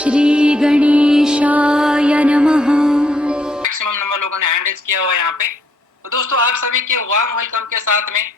श्री गणेशाय नमः। Maximum number लोगों ने हैंड रेज किया हुआ है यहाँ पे। तो दोस्तों आप सभी के वार्म वेलकम के साथ में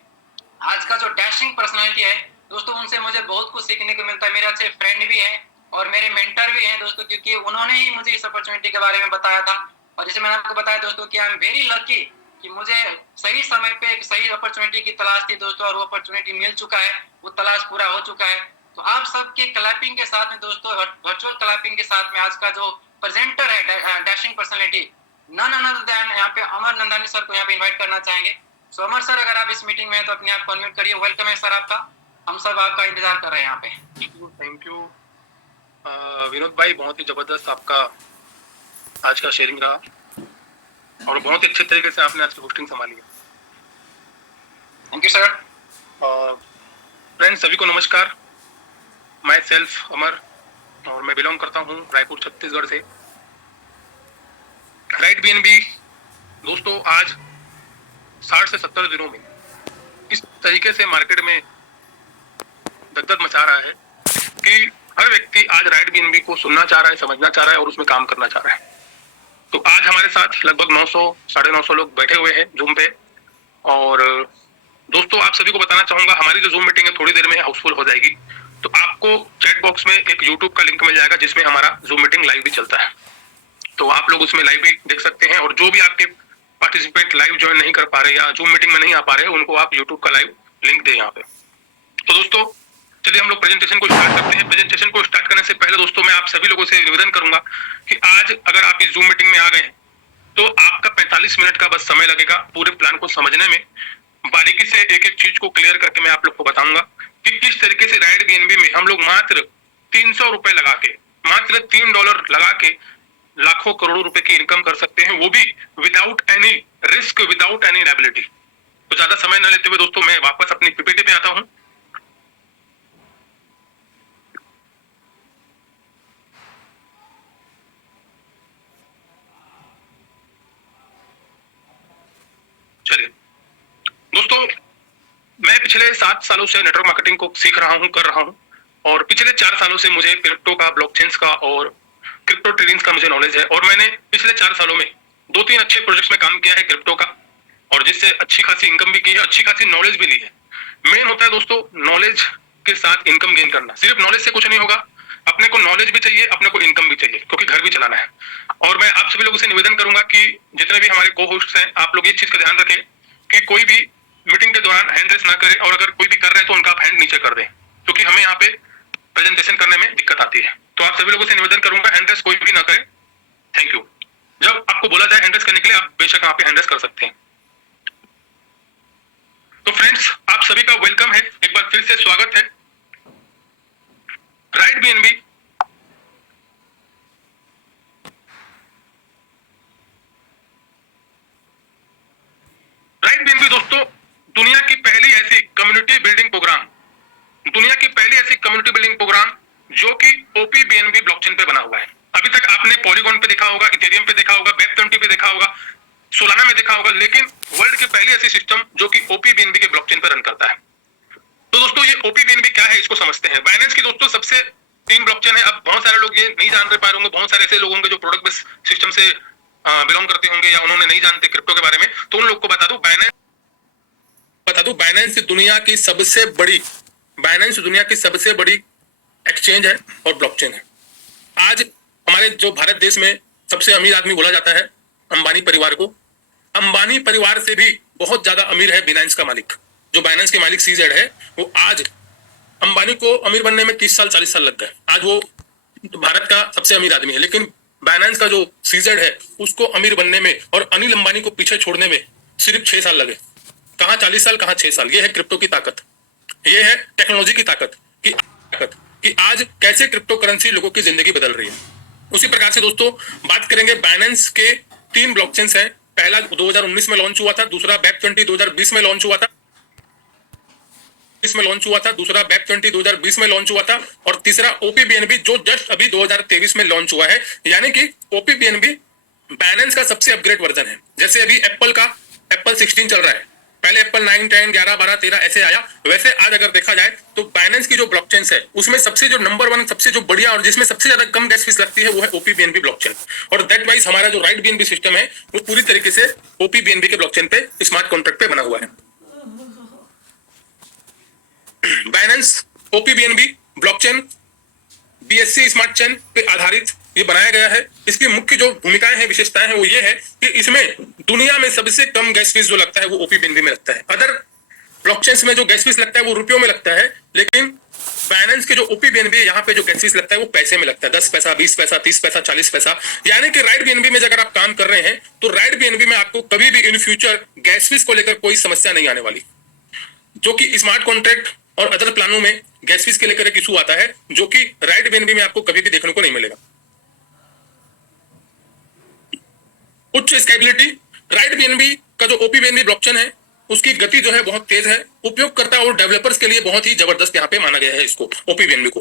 आज का जो डैशिंग पर्सनालिटी है दोस्तों, उनसे मुझे बहुत कुछ सीखने को मिलता है। मेरे अच्छे फ्रेंड भी है और मेरे मेंटर भी हैं दोस्तों, क्योंकि उन्होंने ही मुझे इस अपॉर्चुनिटी के बारे में बताया था। और जैसे मैंने आपको बताया दोस्तों कि आई एम वेरी लकी कि मुझे सही समय पे एक सही अपॉर्चुनिटी की तलाश थी दोस्तों, और वो अपॉर्चुनिटी मिल चुका है, वो तलाश पूरा हो चुका है। तो आप सबके क्लैपिंग के साथ में दोस्तों, वर्चुअल क्लैपिंग के साथ में आज का जो प्रेजेंटर है dashing personality none other than यहाँ पे अमर नंदानी सर को यहाँ पे इनवाइट करना चाहेंगे। सो अमर सर, अगर आप इस मीटिंग में हैं तो अपने आप को अनम्यूट करिए। वेलकम है सर आपका, हम सब आपका इंतजार कर रहे हैं यहाँ पे। थैंक यू विनोद भाई, बहुत ही जबरदस्त आपका आज का शेयरिंग रहा और बहुत ही अच्छे तरीके से आपने आज की होस्टिंग संभाली है। Thank you sir. फ्रेंड्स सभी को नमस्कार। माई सेल्फ अमर और मैं बिलोंग करता हूँ रायपुर छत्तीसगढ़ से। राइट बीएनबी दोस्तों आज 60 से 70 दिनों में इस तरीके से मार्केट में दगदग मचा रहा है कि हर व्यक्ति आज राइट बीएनबी को सुनना चाह रहा है, समझना चाह रहा है और उसमें काम करना चाह रहा है। तो आज हमारे साथ लगभग 900 साढ़े 900 लोग बैठे हुए हैं जूम पे। और दोस्तों आप सभी को बताना चाहूंगा, हमारी जो जूम मीटिंग है थोड़ी देर में हाउसफुल हो जाएगी। तो आपको चैट बॉक्स में एक यूट्यूब का लिंक मिल जाएगा जिसमें हमारा जूम मीटिंग लाइव भी चलता है। तो आप लोग उसमें लाइव भी देख सकते हैं। और जो भी आपके पार्टिसिपेंट लाइव ज्वाइन नहीं कर पा रहे या जूम मीटिंग में नहीं आ पा रहे, उनको आप यूट्यूब का लाइव लिंक दें यहाँ पे। तो दोस्तों चलिए हम लोग प्रेजेंटेशन को स्टार्ट करते हैं। प्रेजेंटेशन को स्टार्ट करने से पहले दोस्तों मैं आप सभी लोगों से निवेदन करूंगा कि आज अगर आप इस जूम मीटिंग में आ गए तो आपका 45 मिनट का बस समय लगेगा पूरे प्लान को समझने में। बारीकी से एक एक चीज को क्लियर करके मैं आप लोग को बताऊंगा कि किस तरीके से राइट बीएनबी में हम लोग मात्र 300 रुपए लगा के, मात्र $3 लगा के लाखों करोड़ों रुपए की इनकम कर सकते हैं, वो भी without any risk, without any liability. तो ज्यादा समय न लेते हुए दोस्तों मैं वापस अपनी पीपीटी पे आता हूं। चलिए दोस्तों, मैं पिछले 7 सालों से नेटवर्क मार्केटिंग को सीख रहा हूं, कर रहा हूं। और पिछले 4 सालों से मुझे क्रिप्टो का, ब्लॉकचेन्स का और क्रिप्टो ट्रेडिंग का मुझे नॉलेज है। और मैंने पिछले 4 सालों में 2-3 अच्छे प्रोजेक्ट्स में काम किया है क्रिप्टो का, और जिससे अच्छी खासी इनकम भी की है, अच्छी खासी नॉलेज भी ली है। मेन होता है दोस्तों नॉलेज के साथ इनकम गेन करना। सिर्फ नॉलेज से कुछ नहीं होगा, अपने को नॉलेज भी चाहिए, अपने को इनकम भी चाहिए, क्योंकि घर भी चलाना है। और मैं आप सभी लोगों से निवेदन करूंगा कि जितने भी हमारे को होस्ट हैं, आप लोग ये चीज का ध्यान रखें कि कोई भी मीटिंग के दौरान हैंड रेस ना करे, और अगर कोई भी कर रहे हैं तो उनका आप हैंड नीचे कर दें, क्योंकि हमें यहाँ पे प्रेजेंटेशन करने में दिक्कत आती है। तो आप सभी लोगों से निवेदन करूंगा हैंड रेस कोई भी ना करे। Thank you. जब आपको बोला जाए हैंड रेस करने के लिए, आप बेशक यहाँ पे हैंड रेस कर सकते हैं। तो फ्रेंड्स आप सभी का वेलकम है, एक बार फिर से स्वागत है। राइट बीएनबी दोस्तों दुनिया की पहली ऐसी कम्युनिटी बिल्डिंग प्रोग्राम, दुनिया की पहली ऐसी कम्युनिटी बिल्डिंग प्रोग्राम जो कि ओपी बीएनबी ब्लॉकचेन पे बना हुआ है। अभी तक आपने पॉलीगॉन पे देखा होगा, इथेरियम पे देखा होगा, वेब20 पे देखा होगा, सोलाना में देखा होगा, लेकिन वर्ल्ड की पहली ऐसी सिस्टम जो कि ओपी बीएनबी के ब्लॉकचेन पे रन करता है। तो दोस्तों ये ओपी बीएनबी क्या है इसको समझते हैं। बाइनेंस की दोस्तों सबसे 3 ब्लॉकचेन है। अब बहुत सारे लोग ये नहीं जान पा रहे होंगे, बहुत सारे ऐसे लोग होंगे जो प्रोडक्ट बेस्ड सिस्टम से बिलोंग करते होंगे या उन्होंने नहीं जानते क्रिप्टो के बारे में। तो उन लोग को बता दूं, बाइनेंस दुनिया की सबसे बड़ी एक्सचेंज है और ब्लॉकचेन है। आज हमारे जो भारत देश में सबसे अमीर आदमी बोला जाता है अंबानी परिवार को। अंबानी परिवार से भी बहुत ज्यादा अमीर है बाइनेंस का मालिक। जो बाइनेंस के मालिक सीजेड है, वो आज अंबानी को अमीर बनने में 30 साल 40 साल लग गए। आज वो भारत का सबसे अमीर आदमी है, लेकिन बाइनेंस का जो सीजेड है उसको अमीर बनने में और अनिल अंबानी को पीछे छोड़ने में सिर्फ 6 साल लगे। कहां 40 साल, कहां 6 साल। ये है क्रिप्टो की ताकत, ये है टेक्नोलॉजी की ताकत कि आज कैसे क्रिप्टो करेंसी लोगों की जिंदगी बदल रही है। उसी प्रकार से दोस्तों बात करेंगे, बाइनेंस के 3 ब्लॉकचेन्स हैं। पहला 2019 में लॉन्च हुआ था, दूसरा वेब20 2020 में लॉन्च हुआ था, दूसरा वेब20 2020 में लॉन्च हुआ था, और तीसरा ओपी बीएनबी जो जस्ट अभी 2023 में लॉन्च हुआ है। यानी कि ओपी बीएनबी बाइनेंस का सबसे अपग्रेड वर्जन है। जैसे अभी एप्पल 16 चल रहा है, पहले एप्पल 9, 10, 11, 12, 13 ऐसे आया, वैसे आज अगर देखा जाए तो बाइनेंस की जो ब्लॉकचेन है उसमें सबसे जो नंबर 1, सबसे जो बढ़िया और जिसमें सबसे ज्यादा कम गैस फीस लगती है वो है ओपीबीएनबी ब्लॉकचेन। और दैट वाइज हमारा जो राइट बीएनबी सिस्टम है वो पूरी तरीके से ओपीबीएनबी के ब्लॉकचेन पे, स्मार्ट कॉन्ट्रैक्ट पे बना हुआ है। Binance opBNB blockchain BSC smart chain पे आधारित ये बनाया गया है। इसकी मुख्य जो भूमिकाएं हैं, विशेषताएं हैं वो ये है कि इसमें दुनिया में सबसे कम गैस फीस जो लगता है वो ओपीबीएनबी में लगता है। अदर ब्लॉकचेन्स में जो गैस फीस लगता है वो रुपयों में लगता है, लेकिन बाइनेंस के जो ओपीबीएनबी है यहाँ पे जो गैस फीस लगता है वो पैसे में लगता है। 10 पैसा, 20 पैसा, 30 पैसा, 40 पैसा। यानी कि राइट बीएनबी में अगर आप काम कर रहे हैं तो राइट बीएनबी में आपको कभी भी इन फ्यूचर गैस फीस को लेकर कोई समस्या नहीं आने वाली, जो कि स्मार्ट कॉन्ट्रैक्ट और अदर प्लानों में गैस फीस के लेकर एक इशू आता है, जो कि राइट बीएनबी में आपको कभी भी देखने को नहीं मिलेगा। उच्च स्केलेबिलिटी, राइट बीएनबी का जो ओपीबीएनबी ब्लॉकचेन है उसकी गति जो है बहुत तेज है। उपयोगकर्ता और डेवलपर्स के लिए बहुत ही जबरदस्त यहाँ पे माना गया है इसको, ओपीबीएनबी को।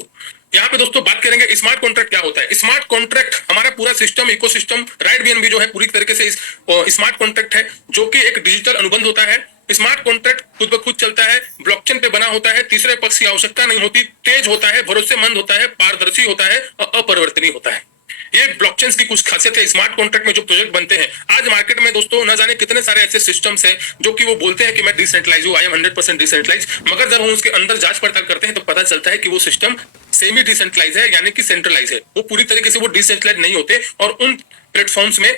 यहाँ पे दोस्तों बात करेंगे स्मार्ट कॉन्ट्रैक्ट क्या होता है। स्मार्ट कॉन्ट्रैक्ट हमारा पूरा सिस्टम, इकोसिस्टम, राइट बीएनबी जो है पूरी तरीके से स्मार्ट कॉन्ट्रैक्ट है, जो कि एक डिजिटल अनुबंध होता है। स्मार्ट कॉन्ट्रैक्ट खुद ब खुद चलता है, ब्लॉकचेन पे बना होता है, तीसरे पक्ष की आवश्यकता नहीं होती, तेज होता है, भरोसेमंद होता है, पारदर्शी होता है और अपरिवर्तनीय होता है। ये ब्लॉकचेन की कुछ खासियत है। स्मार्ट कॉन्ट्रैक्ट में जो प्रोजेक्ट बनते हैं आज मार्केट में दोस्तों न जाने कितने सारे ऐसे सिस्टम्स हैं जो कि वो बोलते हैं कि मैं डिसेंट्रलाइज हूं, आई एम 100% डिसेंट्रलाइज, मगर जब हम उसके अंदर जांच पड़ताल करते हैं तो पता चलता है कि वो सिस्टम सेमी डिसेंट्रलाइज है, यानी कि सेंट्रलाइज है। वो पूरी तरीके से वो डिसेंट्रलाइज नहीं होते और उन प्लेटफॉर्म्स में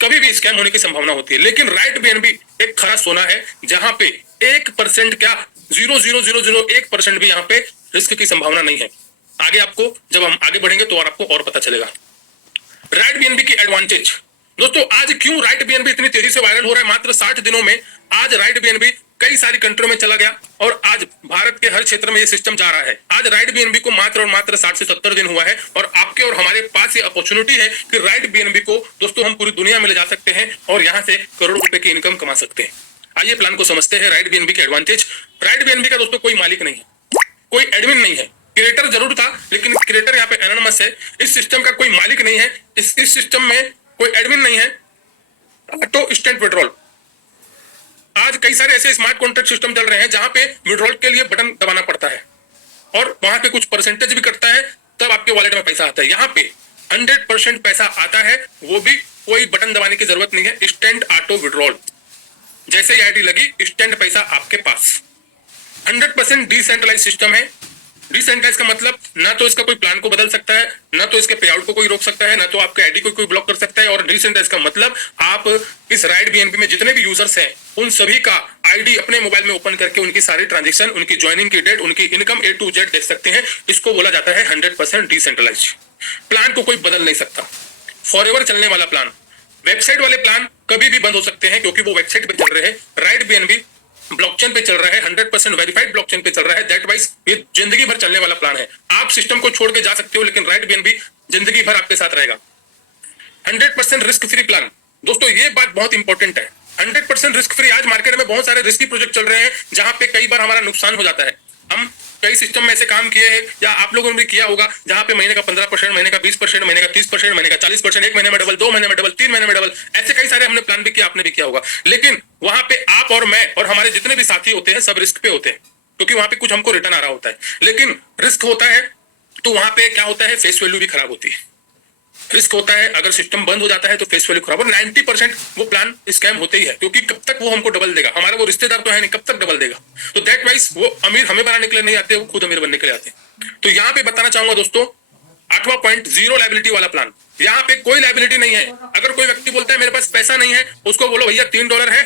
कभी भी स्कैम होने की संभावना होती है। लेकिन राइट बीएनबी एक खरा सोना है जहां पे 1% क्या 0.0001% भी यहाँ पे रिस्क की संभावना नहीं है। आगे आपको जब हम आगे बढ़ेंगे तो और आपको और पता चलेगा। राइट बीएनबी की एडवांटेज दोस्तों, आज क्यों राइट बीएनबी इतनी तेजी से वायरल हो रहा है। मात्र 60 दिनों में आज राइट बीएनबी कई सारी कंट्रियों में चला गया और आज भारत के हर क्षेत्र में ये सिस्टम जा रहा है। आज राइट बीएनबी को मात्र और मात्र 60 से 70 दिन हुआ है और आपके और हमारे पास ये अपॉर्चुनिटी है कि राइट बीएनबी को दोस्तों हम पूरी दुनिया में ले जा सकते हैं और यहाँ से करोड़ों रुपए की इनकम कमा सकते हैं। आइए प्लान को समझते हैं। राइट बीएनबी के एडवांटेज। राइट बीएनबी का दोस्तों कोई मालिक नहीं है, कोई एडमिन नहीं है। क्रिएटर जरूर था लेकिन क्रिएटर यहाँ पे एनोनिमस है। इस सिस्टम का कोई मालिक नहीं है, इस सिस्टम में कोई एडमिन नहीं है। ऑटो स्टैंड विड्रॉल, आज कई सारे ऐसे स्मार्ट कॉन्ट्रैक्ट सिस्टम चल रहे हैं जहां पे विड्रॉल के लिए बटन दबाना पड़ता है और वहां पे कुछ परसेंटेज भी कटता है तब आपके वॉलेट में पैसा आता है। यहाँ पे 100% पैसा आता है, वो भी कोई बटन दबाने की जरूरत नहीं है। स्टैंड ऑटो विड्रॉल, जैसे ही आईडी लगी स्टैंड पैसा आपके पास। 100% डिसेंट्रलाइज सिस्टम है। डिसेंट्रलाइज का मतलब ना तो इसका कोई प्लान को बदल सकता है, ना तो इसके पे आउट को कोई रोक सकता है, ना तो आपके आईडी को कोई ब्लॉक कर सकता है। और डिसेंट्रलाइज का मतलब आप इस राइट बीएनबी में जितने भी यूजर्स हैं उन सभी का आईडी अपने मोबाइल में ओपन करके उनकी सारी ट्रांजेक्शन, उनकी ज्वाइनिंग की डेट, उनकी इनकम A to Z देख सकते हैं। इसको बोला जाता है 100% डिसेंट्रलाइज। प्लान को कोई बदल नहीं सकता, फॉरएवर चलने वाला प्लान। वेबसाइट वाले प्लान कभी भी बंद हो सकते हैं क्योंकि वो वेबसाइट पे चल रहे हैं। राइट बीएनबी ब्लॉकचेन पे चल रहा है, 100% वेरीफाइड ब्लॉकचेन पे चल रहा है। दैट वाइज ये जिंदगी भर चलने वाला प्लान है। आप सिस्टम को छोड़ के जा सकते हो लेकिन राइट बीएनबी जिंदगी भर आपके साथ रहेगा। 100% रिस्क फ्री प्लान, दोस्तों ये बात बहुत इंपॉर्टेंट है। 100% रिस्क फ्री। आज मार्केट में बहुत सारे रिस्की प्रोजेक्ट चल रहे हैं जहां पे कई बार हमारा नुकसान हो जाता है। हम कई सिस्टम में ऐसे काम किए हैं या आप लोगों ने भी किया होगा जहां पे महीने का 15%, महीने का 20%, महीने का 30%, महीने का 40%, एक महीने में डबल, 2 महीने में डबल, 3 महीने में डबल, ऐसे कई सारे हमने प्लान भी किया, आपने भी किया होगा। लेकिन वहां पे आप और मैं और हमारे जितने भी साथी होते हैं सब रिस्क पे होते हैं क्योंकि वहां पे कुछ हमको रिटर्न आ रहा होता है। लेकिन रिस्क होता है तो वहां पे क्या होता है, फेस वैल्यू भी खराब होती है। रिस्क होता है अगर सिस्टम बंद हो जाता है तो फेस वैल्यू खराब। और 90% वो प्लान स्कैम होते ही है क्योंकि कब तक वो हमको डबल देगा, हमारा वो रिश्तेदार तो है नहीं, कब तक डबल देगा। तो दैट वाइज वो अमीर हमें बनाने के लिए नहीं आते, वो खुद अमीर बनने के लिए आते हैं। तो यहाँ पे बताना चाहूंगा दोस्तों 8वां पॉइंट, जीरो लायबिलिटी वाला प्लान। यहाँ पे कोई लायबिलिटी नहीं है। अगर कोई व्यक्ति बोलता है मेरे पास पैसा नहीं है, उसको बोलो भैया $3 है,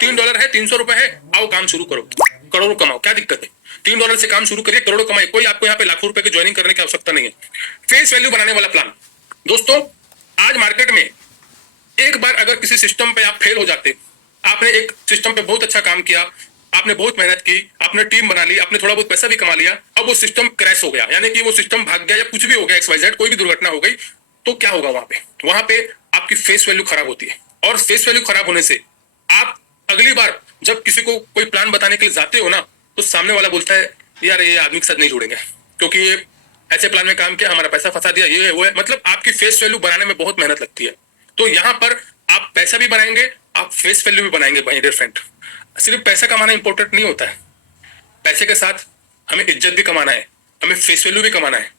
$3 है, 300 रुपए है, आओ काम शुरू करो, करोड़ों कमाओ, क्या दिक्कत है। $3 से काम शुरू करिए, करोड़ों कमाए। कोई आपको यहाँ पे लाखों रुपए की ज्वाइनिंग करने की आवश्यकता नहीं है। फेस वैल्यू बनाने वाला प्लान, दोस्तों आज मार्केट में एक बार अगर किसी सिस्टम पे आप फेल हो जाते, आपने एक सिस्टम पे बहुत अच्छा काम किया, आपने बहुत मेहनत की, आपने टीम बना ली, आपने थोड़ा बहुत पैसा भी कमा लिया, अब वो सिस्टम क्रैश हो गया, यानी कि वो सिस्टम भाग गया या कुछ भी हो गया, XYZ कोई भी दुर्घटना हो गई, तो क्या होगा वहां पे आपकी फेस वैल्यू खराब होती है। और फेस वैल्यू खराब होने से आप अगली बार जब किसी को कोई प्लान बताने के लिए जाते हो ना तो सामने वाला बोलता है यार ये आदमी के साथ नहीं जुड़ेंगे क्योंकि ये ऐसे प्लान में काम किया, हमारा पैसा फंसा दिया, ये है वो है। मतलब आपकी फेस वैल्यू बनाने में बहुत मेहनत लगती है। तो यहाँ पर आप पैसा भी बनाएंगे, आप फेस वैल्यू भी बनाएंगे माय डियर फ्रेंड। सिर्फ पैसा कमाना इंपॉर्टेंट नहीं होता है, पैसे के साथ हमें इज्जत भी कमाना है, हमें फेस वैल्यू भी कमाना है,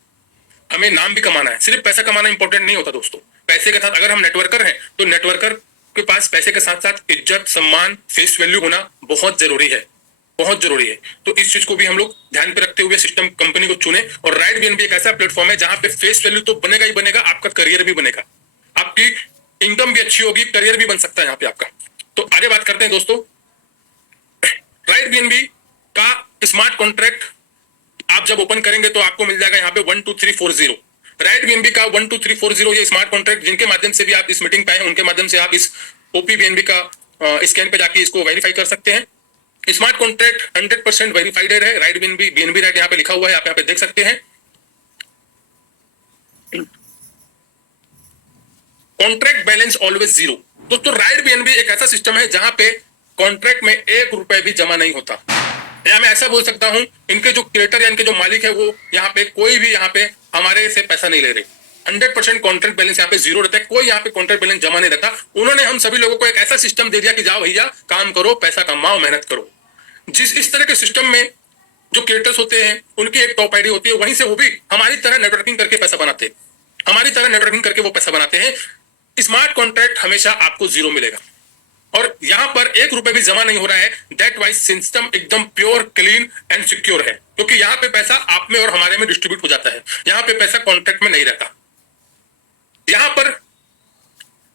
हमें नाम भी कमाना है। सिर्फ पैसा कमाना इंपॉर्टेंट नहीं होता दोस्तों। पैसे के साथ अगर हम नेटवर्कर हैं तो नेटवर्कर के पास पैसे के साथ साथ इज्जत, सम्मान, फेस वैल्यू होना बहुत जरूरी है, बहुत जरूरी है। तो इस चीज को भी हम लोग ध्यान पे रखते हुए सिस्टम कंपनी को चुने। और राइट बीएनबी एक ऐसा प्लेटफॉर्म है जहां पे फेस वैल्यू तो बनेगा ही बनेगा, आपका करियर भी बनेगा, आपकी इनकम भी अच्छी होगी, करियर भी बन सकता है यहाँ पे आपका। तो आगे बात करते हैं दोस्तों। राइट बीएनबी का स्मार्ट कॉन्ट्रैक्ट आप जब ओपन करेंगे तो आपको मिल जाएगा यहाँ पे 12340। राइट बीएनबी का 12340 ये स्मार्ट कॉन्ट्रैक्ट जिनके माध्यम से भी आप इस मीटिंग पे आए हैं, उनके माध्यम से आप इस ओपी बीएनबी का स्कैन पे जाके इसको वेरीफाई कर सकते हैं। स्मार्ट कॉन्ट्रैक्ट 100% वेरीफाइड है। राइट बीएनबी राइट यहाँ पे लिखा हुआ है, आप यहाँ पे देख सकते हैं। Contract balance always 0। दोस्तों राइट बीएनबी एक ऐसा सिस्टम है जहां पे कॉन्ट्रैक्ट में 1 रुपए भी जमा नहीं होता। या मैं ऐसा बोल सकता हूं, इनके जो क्रिएटर या इनके जो मालिक है वो यहाँ पे कोई भी यहाँ पे हमारे से पैसा नहीं ले रहे। 100% कॉन्ट्रैक्ट बैलेंस यहाँ पे 0 रहता है, कोई यहाँ पे कॉन्ट्रैक्ट बैलेंस जमा नहीं रहता। उन्होंने हम सभी लोगों को एक ऐसा सिस्टम दे दिया कि जाओ भैया काम करो, पैसा कमाओ, मेहनत करो। जिस इस तरह के सिस्टम में जो क्रिएटर्स होते हैं उनकी एक टॉप आईडी होती है, वहीं से वो भी हमारी तरह नेटवर्किंग करके पैसा बनाते हैं, हमारी तरह नेटवर्किंग करके वो पैसा बनाते हैं। स्मार्ट कॉन्ट्रैक्ट हमेशा आपको 0 मिलेगा और यहां पर 1 रुपए भी जमा नहीं हो रहा है। दैट वाइज सिस्टम एकदम प्योर, क्लीन एंड सिक्योर है, क्योंकि यहाँ पे पैसा आप में और हमारे में डिस्ट्रीब्यूट हो जाता है। यहाँ पे पैसा कॉन्ट्रैक्ट में नहीं रहता। यहाँ पर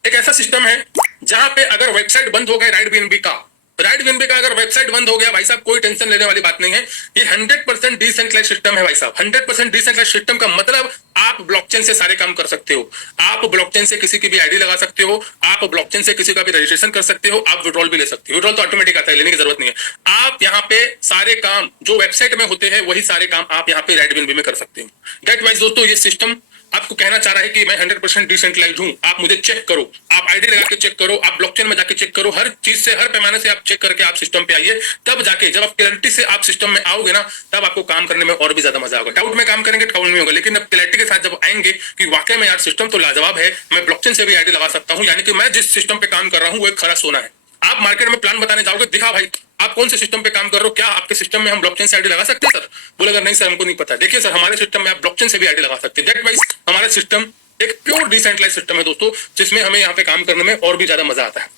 एक ऐसा सिस्टम है जहां पे अगर वेबसाइट बंद हो गए राइट बीएनबी का अगर वेबसाइट बंद हो गया भाई साहब, कोई टेंशन लेने वाली बात नहीं है। ये 100% डिसेंट्रलाइज सिस्टम है भाई साहब। 100% डिसेंट्रलाइज सिस्टम का मतलब आप ब्लॉकचेन से सारे काम कर सकते हो। आप ब्लॉकचेन से किसी की भी आईडी लगा सकते हो, आप ब्लॉकचेन से किसी का भी रजिस्ट्रेशन कर सकते हो, आप विड्रॉल भी ले सकते हो। विड्रॉल तो ऑटोमेटिक आता है, लेने की जरूरत नहीं है। आप यहाँ पे सारे काम जो वेबसाइट में होते हैं वही सारे काम आप यहाँ पे राइट बीएनबी में कर सकते हो। दैट वाइज दोस्तों ये सिस्टम आपको कहना चाह रहा है कि मैं 100% डिसेंट्रलाइज्ड हूं, आप मुझे चेक करो, आप आईडी लगा के चेक करो, आप ब्लॉकचेन में जाके चेक करो, हर चीज से, हर पैमाने से आप चेक करके आप सिस्टम पे आइए। तब जाके जब आप क्लैरिटी से आप सिस्टम में आओगे ना, तब आपको काम करने में और भी ज्यादा मजा आएगा। डाउट में काम करेंगे डाउट नहीं होगा, लेकिन अब क्लैरिटी के साथ जब आएंगे कि वाकई में यार सिस्टम तो लाजवाब है, मैं ब्लॉकचेन से भी आईडी लगा सकता हूँ, यानी कि मैं जिस सिस्टम पे काम कर रहा हूँ वो एक खरा सोना है। आप मार्केट में प्लान बताने जाओगे, दिखा भाई आप कौन से सिस्टम पे काम कर रहे हो, क्या आपके सिस्टम में हम ब्लॉकचेन से आईडी लगा सकते हैं सर? बोलेगा नहीं सर हमको नहीं पता। देखिए सर हमारे सिस्टम में आप ब्लॉकचेन से भी आईडी लगा सकते हैं। दैट वाइज हमारा सिस्टम एक प्योर डिसेंट्रलाइज सिस्टम है दोस्तों, जिसमें हमें यहाँ पे काम करने में और भी ज्यादा मजा आता है।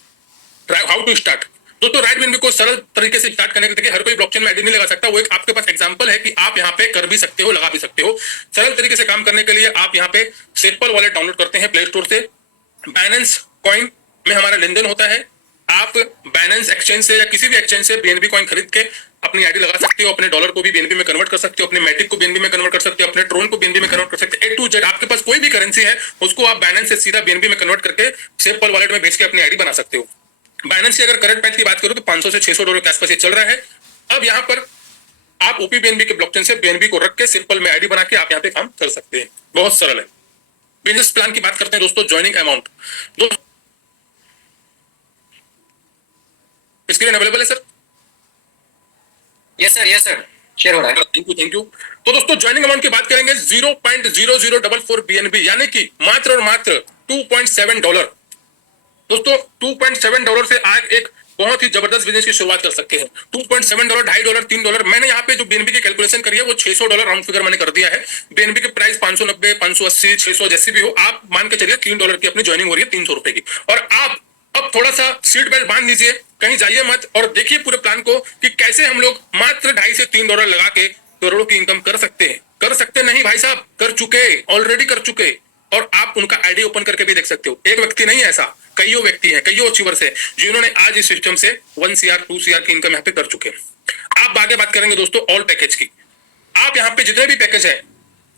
हाउ टू स्टार्ट दोस्तों, राइट बीएनबी को सरल तरीके से स्टार्ट करने के लिए हर कोई ब्लॉकचेन में आईडी नहीं लगा सकता। वो एक आपके पास एग्जांपल है कि आप यहाँ पे कर भी सकते हो, लगा भी सकते हो। सरल तरीके से काम करने के लिए आप यहाँ पे सेटपल वॉलेट डाउनलोड करते हैं प्ले स्टोर से। बाइनेंस कॉइन में हमारा लेन देन होता है। आप बाइनेंस एक्सचेंज से या किसी भी एक्सचेंज से बीएनबी कॉइन खरीद के अपनी आईडी लगा सकते हो। अपने डॉलर को भी बीएनबी में कन्वर्ट कर सकते हो, अपने मैटिक को बीएनबी में कन्वर्ट कर सकते हो, अपने ट्रोन को बीएनबी में कन्वर्ट कर सकते हो। ए टू जेड आपके पास कोई भी करेंसी है उसको आप बाइनेंस से सीधा बीएनबी में कन्वर्ट करके सेटपल वॉलेट में भेज के अपनी आईडी बना सकते हो। बाइनेंस की अगर करंट प्राइस की बात करो तो 500 से 600 डॉलर के आसपास ये चल रहा है। अब यहाँ पर आप ओपी बीएनबी के ब्लॉकचेन से बीएनबी को रख के सिंपल में आईडी बना के आप यहाँ पे काम कर सकते हैं। बहुत सरल है। बिजनेस प्लान की बात करते हैं दोस्तों। ज्वाइनिंग अमाउंट दोस्तों स्क्रीन अवेलेबल है सर? यस सर शेयर हो रहा है। Thank you. तो दोस्तों ज्वाइनिंग अमाउंट की बात करेंगे 0.0044 बीएनबी, यानी कि मात्र और मात्र 2.7 डॉलर। दोस्तों 2.7 डॉलर से आज एक बहुत ही जबरदस्त बिजनेस की शुरुआत कर सकते हैं। 2.7 डॉलर, 2.5 डॉलर, 3 डॉलर। मैंने यहाँ पे जो बीएनबी की कैलकुलेशन करी है वो 600 डॉलर राउंड फिगर मैंने कर दिया है। बीएनबी की प्राइस 590, 580, 600 जैसी भी हो, आप मान के चलिए 3 डॉलर की अपनी ज्वाइनिंग हो रही है 300 रुपए की। और आप अब थोड़ा सा सीट बेल्ट बांध लीजिए, कहीं जाइए मत और देखिए पूरे प्लान को कि कैसे हम लोग मात्र 2.5 से 3 डॉलर लगा के करोड़ों की इनकम कर सकते हैं। कर सकते नहीं भाई साहब, कर चुके, ऑलरेडी कर चुके। और आप उनका आईडी ओपन करके भी देख सकते हो। एक व्यक्ति नहीं है ऐसा, कईयों व्यक्ति हैं, कईयों अचीवर्स हैं जिन्होंने आज इस सिस्टम से 1 CR 2 CR की इनकम यहाँ पे कर चुके हैं। आप आगे बात करेंगे दोस्तों ऑल पैकेज की। आप यहाँ पे जितने भी पैकेज है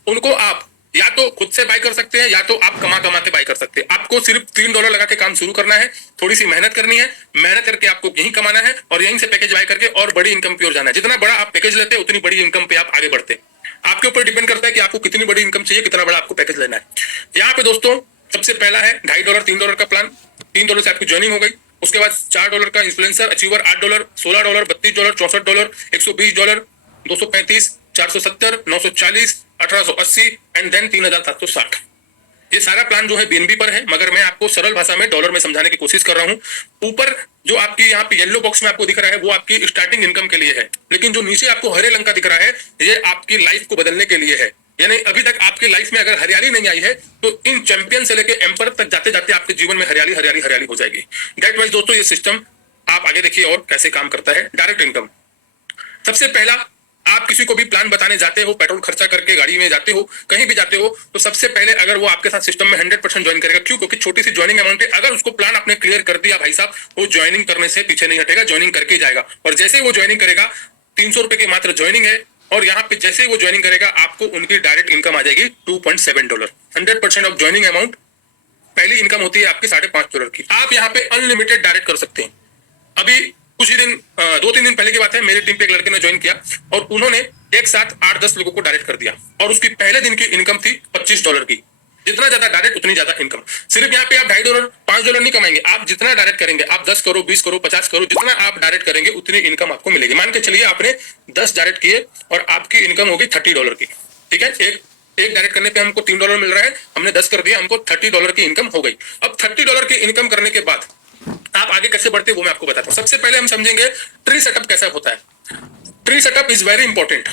उनको आप या तो खुद से बाय कर सकते हैं या तो आप कमा के बाय कर सकते हैं। आपको सिर्फ 3 डॉलर लगा के काम शुरू करना है, थोड़ी सी मेहनत करनी है, मेहनत करके आपको यहीं कमाना है और यहीं से पैकेज बाय करके और बड़ी इनकम की ओर जाना है। जितना बड़ा आप पैकेज लेते हैं उतनी बड़ी इनकम पे आप आगे बढ़ते हैं। आपके ऊपर डिपेंड करता है कि आपको कितनी बड़ी इनकम चाहिए, कितना बड़ा आपको पैकेज लेना है। यहाँ पे दोस्तों सबसे पहला है 2.5 डॉलर 3 डॉलर का प्लान। 3 डॉलर से आपकी ज्वाइनिंग हो गई। उसके बाद 4 डॉलर का influencer achiever, 8 dollar, 16 dollar, 32 dollar, 64 dollar, 120 dollar, 235, 470, 940, 1880 and then 3760। ये सारा प्लान जो है बीएनबी पर है, मगर मैं आपको सरल भाषा में डॉलर में समझाने की कोशिश कर रहा हूँ। ऊपर जो आपकी यहाँ पे येलो बॉक्स में आपको दिख रहा है वो आपकी स्टार्टिंग इनकम के लिए है, लेकिन जो नीचे आपको हरे रंग का दिख रहा है ये आपकी लाइफ को बदलने के लिए है। यानी अभी तक आपकी लाइफ में अगर हरियाली नहीं आई है तो इन चैंपियन से लेकर एम्पर तक जाते जाते आपके जीवन में हरियाली हरियाली हरियाली हो जाएगी। दैट वाइज दोस्तों ये सिस्टम आप आगे देखिए और कैसे काम करता है। डायरेक्ट इनकम, सबसे पहला आप किसी को भी प्लान बताने जाते हो, पेट्रोल खर्चा करके गाड़ी में जाते हो, कहीं भी जाते हो, तो सबसे पहले अगर वो आपके साथ सिस्टम में 100% ज्वाइन करेगा, क्यों? क्योंकि छोटी सी ज्वाइनिंग अमाउंट है। अगर उसको प्लान आपने क्लियर कर दिया भाई साहब, वो ज्वाइनिंग करने से पीछे नहीं हटेगा, ज्वाइनिंग करके ही जाएगा। और जैसे ही वो ज्वाइनिंग करेगा, 300 रुपए की मात्र ज्वाइनिंग है, और यहाँ पे जैसे ही वो ज्वाइनिंग करेगा आपको उनकी डायरेक्ट इनकम आ जाएगी $2.7। 100% ऑफ ज्वाइनिंग अमाउंट, पहली इनकम होती है आपकी $5.5 की। आप यहाँ पे अनलिमिटेड डायरेक्ट कर सकते हैं। अभी कुछ ही दिन 2-3 दिन पहले की बात है, मेरी टीम पे एक लड़के ने ज्वाइन किया और उन्होंने एक साथ 8-10 लोगों को डायरेक्ट कर दिया, और उसकी पहले दिन की इनकम थी $25 की। जितना ज्यादा डायरेक्ट उतनी ज्यादा इनकम। सिर्फ यहाँ पे आप $2.5 $5 नहीं कमाएंगे, आप जितना डायरेक्ट करेंगे, आप 10 करो, 20 करो, 50 करो, जितना आप डायरेक्ट करेंगे उतनी इनकम आपको मिलेगी। मान के चलिए आपने 10 डायरेक्ट किए और आपकी इनकम होगी $30 की, ठीक है। एक डायरेक्ट करने पे हमको $3 मिल रहा है, हमने 10 कर दिया, हमको $30 की इनकम हो गई। अब $30 की इनकम करने के बाद आप आगे कैसे बढ़ते हैं वो मैं आपको बताता हूँ। सबसे पहले हम समझेंगे ट्री सेटअप कैसा होता है। Tree setup is very important.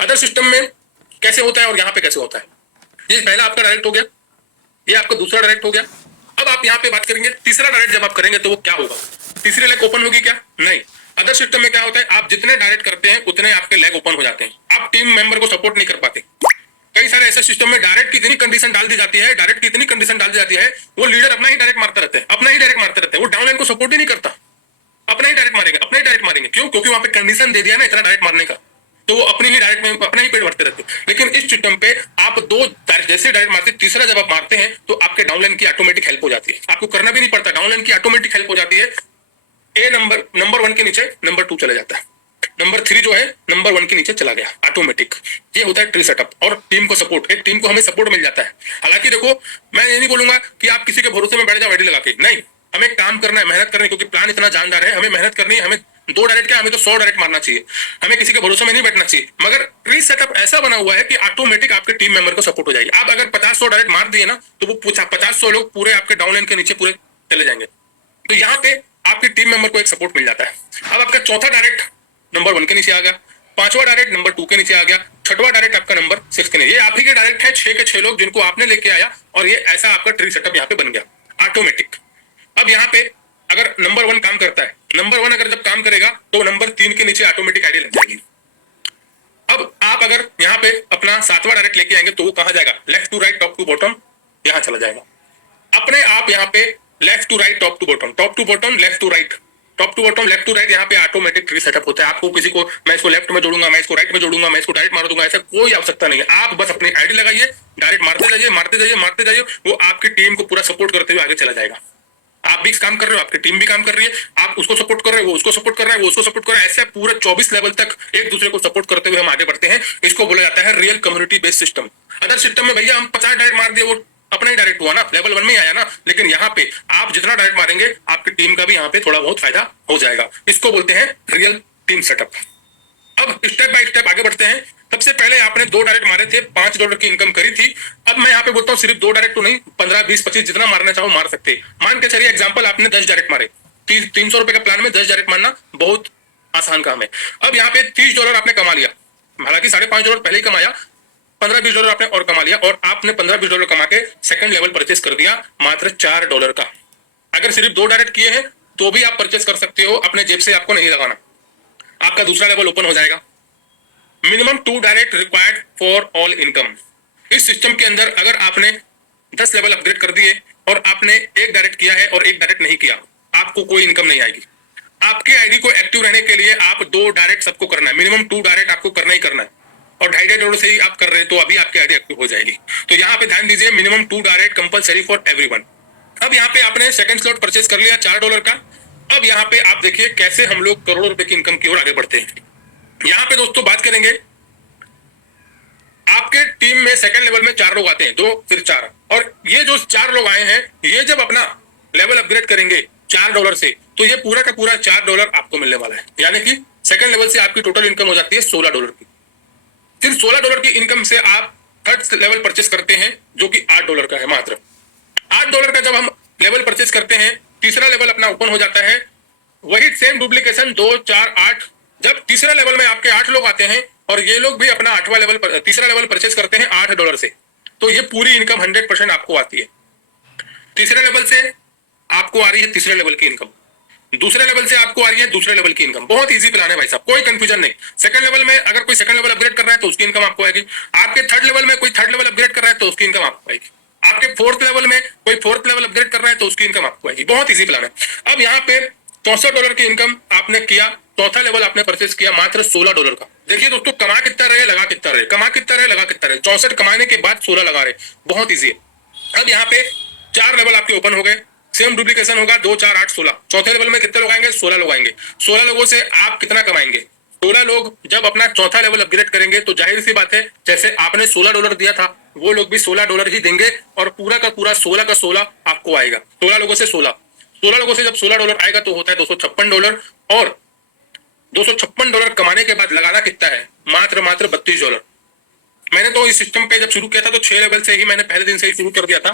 Other system में कैसे होता है और यहाँ पे कैसे होता है। ये पहला आपका डायरेक्ट हो गया, ये आपका दूसरा डायरेक्ट हो गया। अब आप यहाँ पे बात करेंगे तीसरा डायरेक्ट जब आप करेंगे तो वो क्या होगा। तीसरी लेग ओपन होगी क्या? नहीं। अदर सिस्टम में क्या होता है, आप जितने डायरेक्ट करते हैं उतने आपके लेग ओपन हो जाते हैं। आप टीम मेंबर को सपोर्ट नहीं कर पाते। कई सारे ऐसे सिस्टम में डायरेक्ट की इतनी कंडीशन डाल दी जाती है, डायरेक्ट की इतनी कंडीशन डाल दी जाती है, वो लीडर अपना ही डायरेक्ट मारता रहता है, अपना ही डायरेक्ट मारते रहते हैं, वो डाउनलाइन को सपोर्ट ही नहीं करता। अपना ही डायरेक्ट मारेंगे, अपना ही डायरेक्ट मारेंगे। क्यों? क्योंकि वहां पे कंडीशन दे दिया ना इतना डायरेक्ट मारने का, तो वो अपनी ही डायरेक्ट में अपना ही पेट भरते रहते हैं। लेकिन इस सिस्टम पे आप 2 डायरेक्ट जैसे डायरेक्ट मारते, तीसरा जब आप मारते हैं तो आपके डाउनलाइन की ऑटोमेटिक हेल्प हो जाती है। आपको करना भी नहीं पड़ता, डाउनलाइन की ऑटोमेटिक हेल्प हो जाती है। ए नंबर 1 के नीचे नंबर 2 चला जाता है, नंबर 3 जो है नंबर 1 के नीचे चला गया ऑटोमेटिक। ये होता है ट्री सेटअप। और टीम को सपोर्ट, एक टीम को हमें सपोर्ट मिल जाता है। हालांकि देखो, मैं ये नहीं बोलूंगा कि आप किसी के भरोसे में बैठ जाओ आईडी लगा के, नहीं। हमें काम करना है, मेहनत करनी है, क्योंकि प्लान इतना जानदार है, हमें मेहनत करनी है। हमें 2 डायरेक्ट क्या, हमें तो 100 डायरेक्ट मारना चाहिए। हमें किसी के भरोसे में नहीं बैठना चाहिए। मगर ट्री सेटअप ऐसा बना हुआ है कि ऑटोमेटिक आपके टीम मेंबर को सपोर्ट हो जाएगी। आप अगर 50-100 डायरेक्ट मार दिए ना तो वो 50-100 लोग पूरे आपके डाउनलाइन के नीचे पूरे चले जाएंगे। तो यहाँ पे आपकी टीम मेंबर को एक सपोर्ट मिल जाता है। अब आपका चौथा डायरेक्ट नंबर 1 के नीचे आ गया, 5वां डायरेक्ट नंबर 2 के नीचे आ गया, 6वां डायरेक्ट आपका नंबर 6 के नीचे। ये आप ही के डायरेक्ट है, 6 के 6 लोग जिनको आपने लेके आया, और ये ऐसा आपका ट्री सेटअप यहाँ पे बन गया ऑटोमेटिक। अब यहाँ पे अगर नंबर 1 काम करता है, नंबर 1 अगर जब काम करेगा तो नंबर 3 के नीचे ऑटोमेटिक आईडी लग जाएगी। अब आप अगर यहाँ पे अपना 7वां डायरेक्ट लेके आएंगे तो वो कहाँ जाएगा, left to right, top to bottom, यहाँ चला जाएगा अपने आप। यहाँ पे left to right, top to bottom, top to bottom, left to right, top to bottom, left to right, यहाँ पे ऑटोमेटिक ट्री सेटअप होता है। आपको किसी को, मैं इसको लेफ्ट में जोड़ूंगा, मैं इसको राइट में जोड़ूंगा, मैं इसको डायरेक्ट मार दूंगा, ऐसा कोई आवश्यकता नहीं है। आप बस अपनी आईडी लगाइए, डायरेक्ट मारते जाइए, मारते जाइए, मारते जाइए, वो आपकी टीम को पूरा सपोर्ट करते हुए आगे चला जाएगा। आप भी काम कर रहे हो, आपकी टीम भी काम कर रही है, आप उसको सपोर्ट कर रहे हो, वो उसको सपोर्ट कर रहा है, वो उसको सपोर्ट कर रहा है, ऐसे पूरा 24 लेवल तक एक दूसरे को सपोर्ट करते हुए हम आगे बढ़ते हैं। इसको बोला जाता है real community based system. Other system में भैया हम 50 डायरेक्ट मार दिए, वो अपना ही डायरेक्ट हुआ ना, लेवल 1 में आया ना। लेकिन यहाँ पे आप जितना डायरेक्ट मारेंगे आपकी टीम का भी यहाँ पे थोड़ा बहुत फायदा हो जाएगा। इसको बोलते हैं रियल टीम सेटअप। अब स्टेप बाय स्टेप आगे बढ़ते हैं। सबसे पहले आपने 2 डायरेक्ट मारे थे, $5 की इनकम करी थी। अब मैं यहाँ पे बोलता हूँ सिर्फ 2 डायरेक्ट तो नहीं, 15, 20, 25 जितना मारना चाहो मार सकते। मान के चलिए एग्जांपल, आपने 10 डायरेक्ट मारे, 300 रुपए का प्लान में 10 डायरेक्ट मारना बहुत आसान काम है। अब यहाँ पे $30 आपने कमा लिया, हालांकि $5.5 पहले ही कमाया, $15-20 आपने और कमा लिया, और आपने $15-20 कमा के सेकंड लेवल परचेस कर दिया मात्र $4 का। अगर सिर्फ 2 डायरेक्ट किए हैं तो भी आप परचेस कर सकते हो, अपने जेब से आपको नहीं लगाना, आपका दूसरा लेवल ओपन हो जाएगा। Minimum 2 direct required for all income. इस सिस्टम के अंदर अगर आपने 10 लेवल अपग्रेड कर दिए और आपने 1 डायरेक्ट किया है और 1 डायरेक्ट नहीं किया, आपको कोई इनकम नहीं आएगी। आपके आईडी को एक्टिव रहने के लिए आप 2 डायरेक्ट सबको करना है, मिनिमम 2 डायरेक्ट आपको करना ही करना है, और $2.5 से ही आप कर रहे हैं तो अभी आपकी आईडी एक्टिव हो जाएगी। तो यहाँ पे ध्यान दीजिए, minimum 2 direct compulsory for everyone. अब यहाँ पे आपने सेकंड स्लॉट परचेज कर लिया $4 का। अब यहाँ पे आप देखिए कैसे हम लोग करोड़ों रुपए की इनकम की ओर आगे बढ़ते हैं। यहाँ पे दोस्तों बात करेंगे, आपके टीम में सेकंड लेवल में 4 लोग आते हैं, 2 फिर 4, और ये जो 4 लोग आए हैं, ये जब अपना लेवल अपग्रेड करेंगे $4 से, तो ये पूरा का पूरा $4 आपको मिलने वाला है। यानी कि सेकंड लेवल से आपकी टोटल इनकम हो जाती है $16 की। फिर $16 की इनकम से आप थर्ड लेवल परचेस करते हैं जो कि $8 का है। मात्र $8 का जब हम लेवल परचेस करते हैं, तीसरा लेवल अपना ओपन हो जाता है। वही सेम डुप्लीकेशन 2, 4, 8, जब तीसरा लेवल में आपके 8 लोग आते हैं और ये लोग भी अपना तीसरा लेवल परचेस करते हैं $8 से, तो ये पूरी इनकम 100% आपको आती है। तीसरे लेवल से आपको आ रही है तीसरे लेवल की इनकम, दूसरे लेवल से आपको आ रही है दूसरे लेवल की इनकम। बहुत इजी प्लान है भाई साहब, कोई कंफ्यूजन नहीं। सेकंड लेवल में अगर कोई सेकंड लेवल अपग्रेड कर रहा है तो उसकी इनकम आपको आएगी। आपके थर्ड लेवल में कोई थर्ड लेवल अपग्रेड कर रहा है तो उसकी इनकम आपको आएगी। आपके फोर्थ लेवल में कोई फोर्थ लेवल अपग्रेड कर रहा है तो उसकी इनकम आपको आएगी। बहुत इजी प्लान है। अब यहाँ पे $64 की इनकम आपने किया, चौथा लेवल आपने परचेस किया मात्र $16 का। देखिए दोस्तों, कमा कितना रहे, लगा कितना रहे, कमा कितना रहे, लगा कितना रहे। 64 कमाने के बाद 16 लगा रहे, बहुत इजी है। अब यहाँ पे 4 लेवल आपके ओपन हो गए, सेम डुप्लीकेशन होगा 2, 4, 8, 16। चौथे लेवल में कितने लोग आएंगे? 16 लोग आएंगे। 16 लोगों से आप कितना कमाएंगे? 16 लोग जब अपना चौथा लेवल अपग्रेड करेंगे तो जाहिर सी बात है, जैसे आपने $16 दिया था, वो लोग भी $16 ही देंगे और पूरा का पूरा 16 का 16 आपको आएगा। 16 लोगों से 16 लोगों से जब $16 आएगा तो होता है $256। और $256 कमाने के बाद लगाना कितना है? मात्र $32। मैंने तो इस सिस्टम पे जब शुरू किया था तो 6 लेवल से ही मैंने पहले दिन से ही शुरू कर दिया था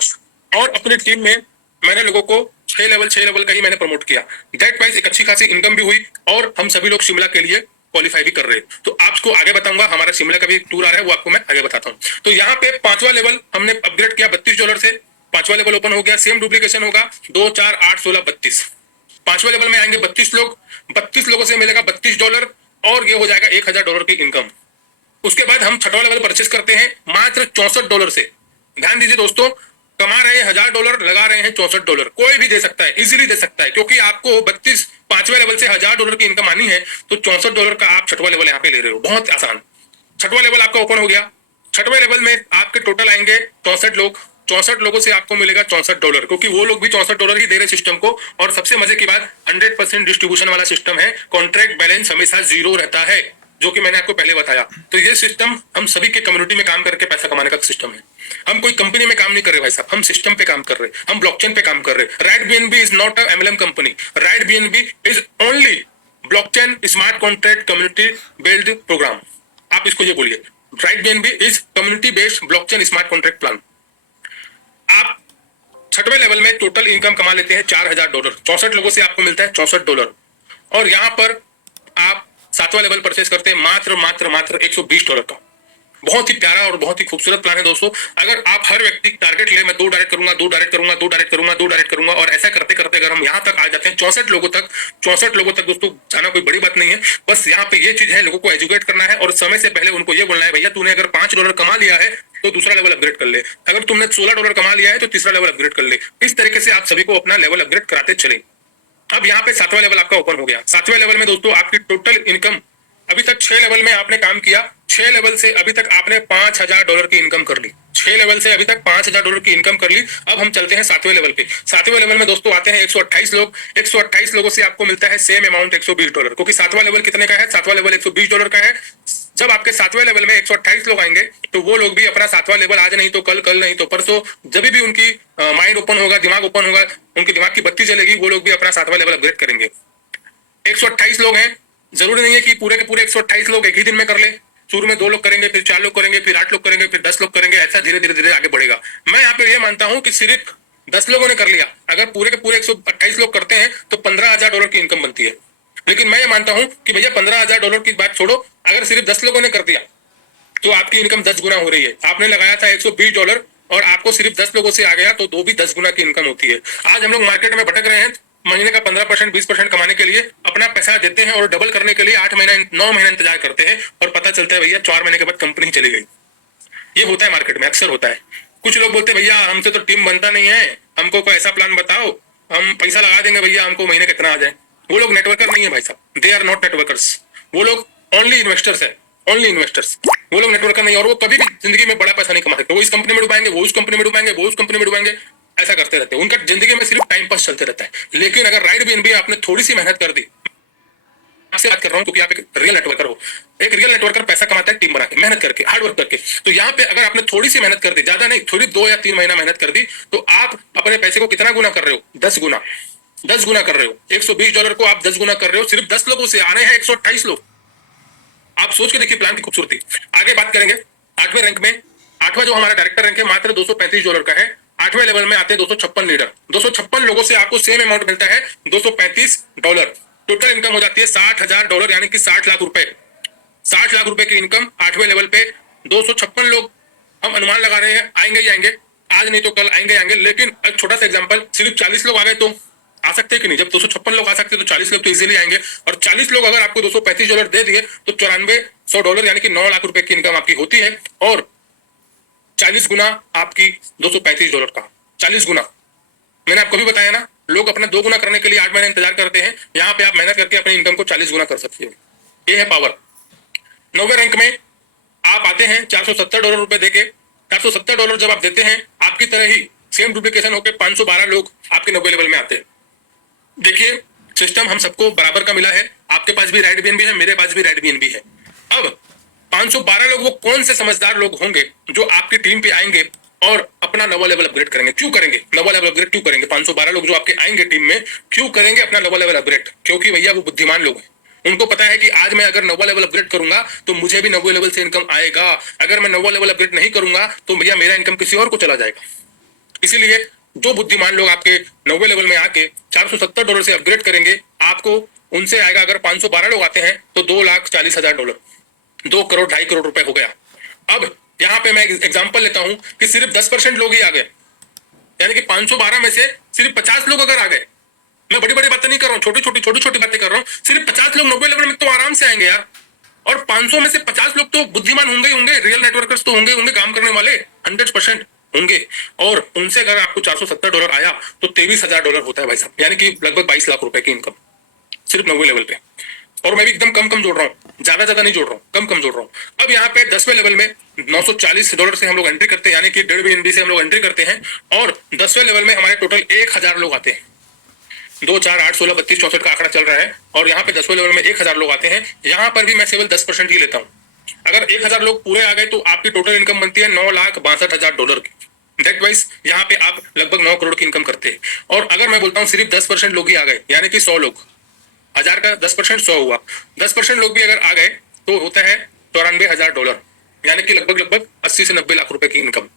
और अपनी टीम में मैंने लोगों को 6 लेवल का ही मैंने प्रमोट किया। दैट वाइज एक अच्छी खासी इनकम भी हुई और हम सभी लोग शिमला के लिए क्वालिफाई भी कर रहे हैं। तो आपको आगे बताऊंगा, हमारा शिमला का भी टूर आ रहा है, वो आपको मैं आगे बताता हूँ। तो यहाँ पे 5वां लेवल हमने अपग्रेड किया $32 से, 5वां लेवल ओपन हो गया। सेम डुप्लीकेशन होगा 2, 4, 8, 16, 32। 5वें लेवल में आएंगे 32 लोग, 32 लोगों से मिलेगा $32 और ये हो जाएगा $1000 की इनकम। उसके बाद हम 6वां लेवल परचेस करते हैं मात्र $64 से। ध्यान दीजिए दोस्तों, कमा रहे हैं $1000, लगा रहे हैं $64। कोई भी दे सकता है, इजीली दे सकता है, क्योंकि आपको 5वें लेवल से $1000 की इनकम आनी है तो $64 का आप 6वां लेवल यहाँ पे ले रहे हो। बहुत आसान। 6वां लेवल आपका ओपन हो गया। 6वें लेवल में आपके टोटल आएंगे 64 लोग। 64 लोगों से आपको मिलेगा $64, क्योंकि वो लोग भी $64 ही दे रहे सिस्टम को। और सबसे मजे की बात, 100% डिस्ट्रीब्यूशन वाला सिस्टम है। कॉन्ट्रैक्ट बैलेंस हमेशा 0 रहता है, जो कि मैंने आपको पहले बताया। तो ये सिस्टम हम सभी के कम्युनिटी में काम करके पैसा कमाने का सिस्टम है। हम कोई कंपनी में काम नहीं कर रहे भाई साहब, हम सिस्टम पे काम कर रहे हैं, हम ब्लॉकचेन पे काम कर रहे हैं। Right BNB is not a MLM company, right BNB is only blockchain smart contract community build program. आप इसको ये बोलिए, right BNB is community based blockchain smart contract plan. आप 6वें लेवल में टोटल इनकम कमा लेते हैं $4000। 64 लोगों से आपको मिलता है $64। और यहाँ पर आप 7वां लेवल परचेस करते हैं मात्र $120 का। बहुत ही प्यारा और बहुत ही खूबसूरत प्लान है दोस्तों। अगर आप हर व्यक्ति टारगेट ले, मैं 2 डायरेक्ट करूंगा, 2 डायरेक्ट करूंगा, 2 डायरेक्ट करूंगा, 2 डायरेक्ट करूंगा, और ऐसा करते करते अगर हम यहाँ तक आ जाते हैं 64 लोगों तक, 64 लोगों तक दोस्तों जाना कोई बड़ी बात नहीं है। बस यहाँ पे ये चीज है, लोगों को एजुकेट करना है और समय से पहले उनको ये बोलना है, भैया तूने अगर $5 कमा लिया है तो दूसरा लेवल अपग्रेड कर ले, अगर तुमने $16 कमा लिया है तो तीसरा लेवल अपग्रेड कर ले। इस तरीके से आप सभी को अपना लेवल अपग्रेड कराते चले। अब यहाँ पे 7वां लेवल आपका ओपन हो गया। 7वें लेवल में दोस्तों आपकी टोटल इनकम, अभी तक 6 लेवल में आपने काम किया, 6 लेवल से अभी तक आपने $5000 की इनकम कर ली। 6 लेवल से अभी तक $5000 की इनकम कर ली। अब हम चलते हैं 7वें लेवल पे। 7वें लेवल में दोस्तों आते हैं 128 लोग। 128 लोगों से आपको मिलता है सेम अमाउंट $120, क्योंकि 7वां लेवल कितने का है? 7वां लेवल $120 का है। जब आपके 7वें लेवल में 128 लोग आएंगे तो वो लोग भी अपना 7वां लेवल आज नहीं तो कल, कल नहीं तो परसों, जब भी उनकी माइंड ओपन होगा, दिमाग ओपन होगा, उनके दिमाग की बत्ती जलेगी, वो लोग भी अपना 7वां लेवल अपग्रेड करेंगे। 128 लोग हैं, जरूरी नहीं है कि पूरे के पूरे 128 लोग एक ही दिन में कर ले। शुरू में 2 लोग करेंगे, फिर 4 लोग करेंगे, फिर 8 लोग करेंगे, फिर 10 लोग करेंगे, ऐसा धीरे धीरे धीरे आगे बढ़ेगा। मैं यहाँ पे ये मानता हूँ कि सिर्फ 10 लोगों ने कर लिया, अगर पूरे के पूरे 128 लोग करते हैं तो $15000 की इनकम बनती है। लेकिन मैं ये मानता हूँ कि भैया $15000 की बात छोड़ो, अगर सिर्फ 10 लोगों ने कर दिया तो आपकी इनकम 10 गुना हो रही है। आपने लगाया था $120 और आपको सिर्फ 10 लोगों से आ गया तो 2 भी 10 गुना की इनकम होती है। आज हम लोग मार्केट में भटक रहे हैं, महीने का 15% 20% कमाने के लिए अपना पैसा देते हैं और डबल करने के लिए 8 महीना 9 महीना इंतजार करते हैं और पता चलता है भैया 4 महीने के बाद कंपनी चली गई। ये होता है मार्केट में, अक्सर होता है। कुछ लोग बोलते हैं भैया हमसे तो टीम बनता नहीं है, हमको कोई ऐसा प्लान बताओ, हम पैसा लगा देंगे भैया, हमको महीने कितना आ जाए। वो लोग नेटवर्कर नहीं है भाई साहब, दे आर नॉट नेटवर्कर्स। वो लोग ओनली इन्वेस्टर्स है, ओनली इन्वेस्टर्स। वो लोग नेटवर्कर नहीं, और वो कभी भी जिंदगी में बड़ा पैसा नहीं कमा सकते। वो इस कंपनी में डुबाएंगे, वो उस कंपनी में डुबाएंगे, वो उस कंपनी में डुबाएंगे, ऐसा करते रहते हैं। उनका जिंदगी में सिर्फ टाइम पास चलते रहता है। लेकिन अगर राइट बीएनबी आपने थोड़ी सी मेहनत कर दी, आपसे बात कर रहा हूं क्योंकि आप एक रियल नेटवर्कर हो। एक रियल नेटवर्कर पैसा कमाता है टीम बना के, मेहनत करके, हार्ड वर्क करके। तो यहाँ पे अगर आपने थोड़ी सी मेहनत कर दी, ज्यादा नहीं, थोड़ी 2 या 3 महीना मेहनत कर दी, तो आप अपने पैसे को कितना गुना कर रहे हो? 10 गुना। 10 गुना कर रहे हो। $120 को आप 10 गुना कर रहे हो। सिर्फ 10 लोगों से आ रहे हैं 128 लोग। आप सोच के देखिए प्लान की खूबसूरती। आगे बात करेंगे 8वें रैंक में 8वां जो हमारा डायरेक्टर रैंक है मात्र $235 का है। 8वें लेवल में आते हैं 256 लीडर। 256 लोगों से आपको सेम अमाउंट मिलता है $235। टोटल इनकम हो जाती है $60,000 यानी कि 60 लाख रुपए। 60 लाख रुपए की इनकम 8वें लेवल पे 256 लोग हम अनुमान लगा रहे हैं आएंगे ही आएंगे, आज नहीं तो कल आएंगे आएंगे। लेकिन एक छोटा सा एग्जांपल, सिर्फ 40 लोग आ गए तो आ सकते हैं कि नहीं? जब 256 लोग आ सकते हैं तो 40 लोग तो इजीली आएंगे। और 40 लोग अगर आपको $235 दे दिए तो $9400 यानी कि 9 लाख रुपए की इनकम आपकी होती है। और 40 गुना आपकी $235 का, 40 गुना। मैंने आपको भी बताया ना, लोग अपना 2 गुना करने के लिए 8 महीने इंतजार करते हैं। यहाँ पे आप मेहनत करके अपनी इनकम को 40 गुना कर सकते हो। ये है पावर। 9वें रैंक में आप आते हैं $470 रुपए देके। $470 जब आप देते हैं, आपकी तरह ही सेम डुप्लीकेशन होकर 512 लोग आपके 90 लेवल में आते हैं। देखिए, सिस्टम हम सबको बराबर का मिला है। आपके पास भी राइट बीएनबी है, मेरे पास भी राइट बीएनबी है। अब 512 लोग वो कौन से समझदार लोग होंगे जो आपकी टीम पे आएंगे और अपना नवा लेवल अपग्रेड करेंगे? क्यों करेंगे नवा लेवल अपग्रेड? क्यों करेंगे? 512 लोग जो आपके आएंगे टीम में क्यों करेंगे अपना नवा लेवल अपग्रेड? क्योंकि भैया वो बुद्धिमान लोग हैं। उनको पता है कि आज मैं अगर नवा लेवल अपग्रेड करूंगा तो मुझे भी 90 लेवल से इनकम आएगा। अगर मैं नवा लेवल अपग्रेड नहीं करूंगा तो भैया मेरा इनकम किसी और को चला जाएगा। इसीलिए जो बुद्धिमान लोग आपके 90 लेवल में आके $470 से अपग्रेड करेंगे, आपको उनसे आएगा। अगर 512 लोग आते हैं तो $2,40,000, 2 करोड़ 2.5 करोड़ रुपए हो गया। अब यहाँ पे मैं एग्जांपल लेता हूं कि सिर्फ 10% लोग ही आ गए, यानी कि 512 में से सिर्फ 50 लोग अगर आ गए, मैं बड़ी बड़ी बातें नहीं कर रहा हूँ, छोटी छोटी बातें कर रहा हूँ। सिर्फ 50 लोग 90 लेवल में तो आराम से आएंगे यार। और 500 में से 50 लोग तो बुद्धिमान होंगे ही होंगे, रियल नेटवर्कर्स तो होंगे होंगे, काम करने वाले 100% होंगे। और उनसे अगर आपको $470 आया तो $23,000 होता है भाई साहब, यानी कि लगभग 22 लाख रुपए की इनकम सिर्फ 90 लेवल पे। और मैं भी एकदम कम जोड़ रहा हूँ, ज्यादा नहीं जोड़ रहा हूँ, कम जोड़ रहा हूँ। अब यहाँ पे 10वें लेवल में $940 से हम लोग एंट्री करते हैं, यानी कि 1.5 BNB से हम लोग एंट्री करते हैं। और 10वें लेवल में हमारे टोटल 1000 लोग आते हैं। 2, 4, 8, 16, 32, 64 का आंकड़ा चल रहा है। और यहाँ पे 10वें लेवल में 1000 लोग आते हैं। यहाँ पर भी मैं केवल 10% ही लेता हूँ। अगर 1000 लोग पूरे आ गए तो आपकी टोटल इनकम बनती है $9,62,000 की। दैट वाइज यहाँ पे आप लगभग 9 करोड़ की इनकम करते हैं। और अगर मैं बोलता हूँ सिर्फ 10% लोग ही आ गए, यानी कि 100 लोग, 1000 का 10% 100 हुआ, 10% लोग भी अगर आ गए तो होता है $94,000, यानी कि लगभग 80 से 90 लाख रुपए की इनकम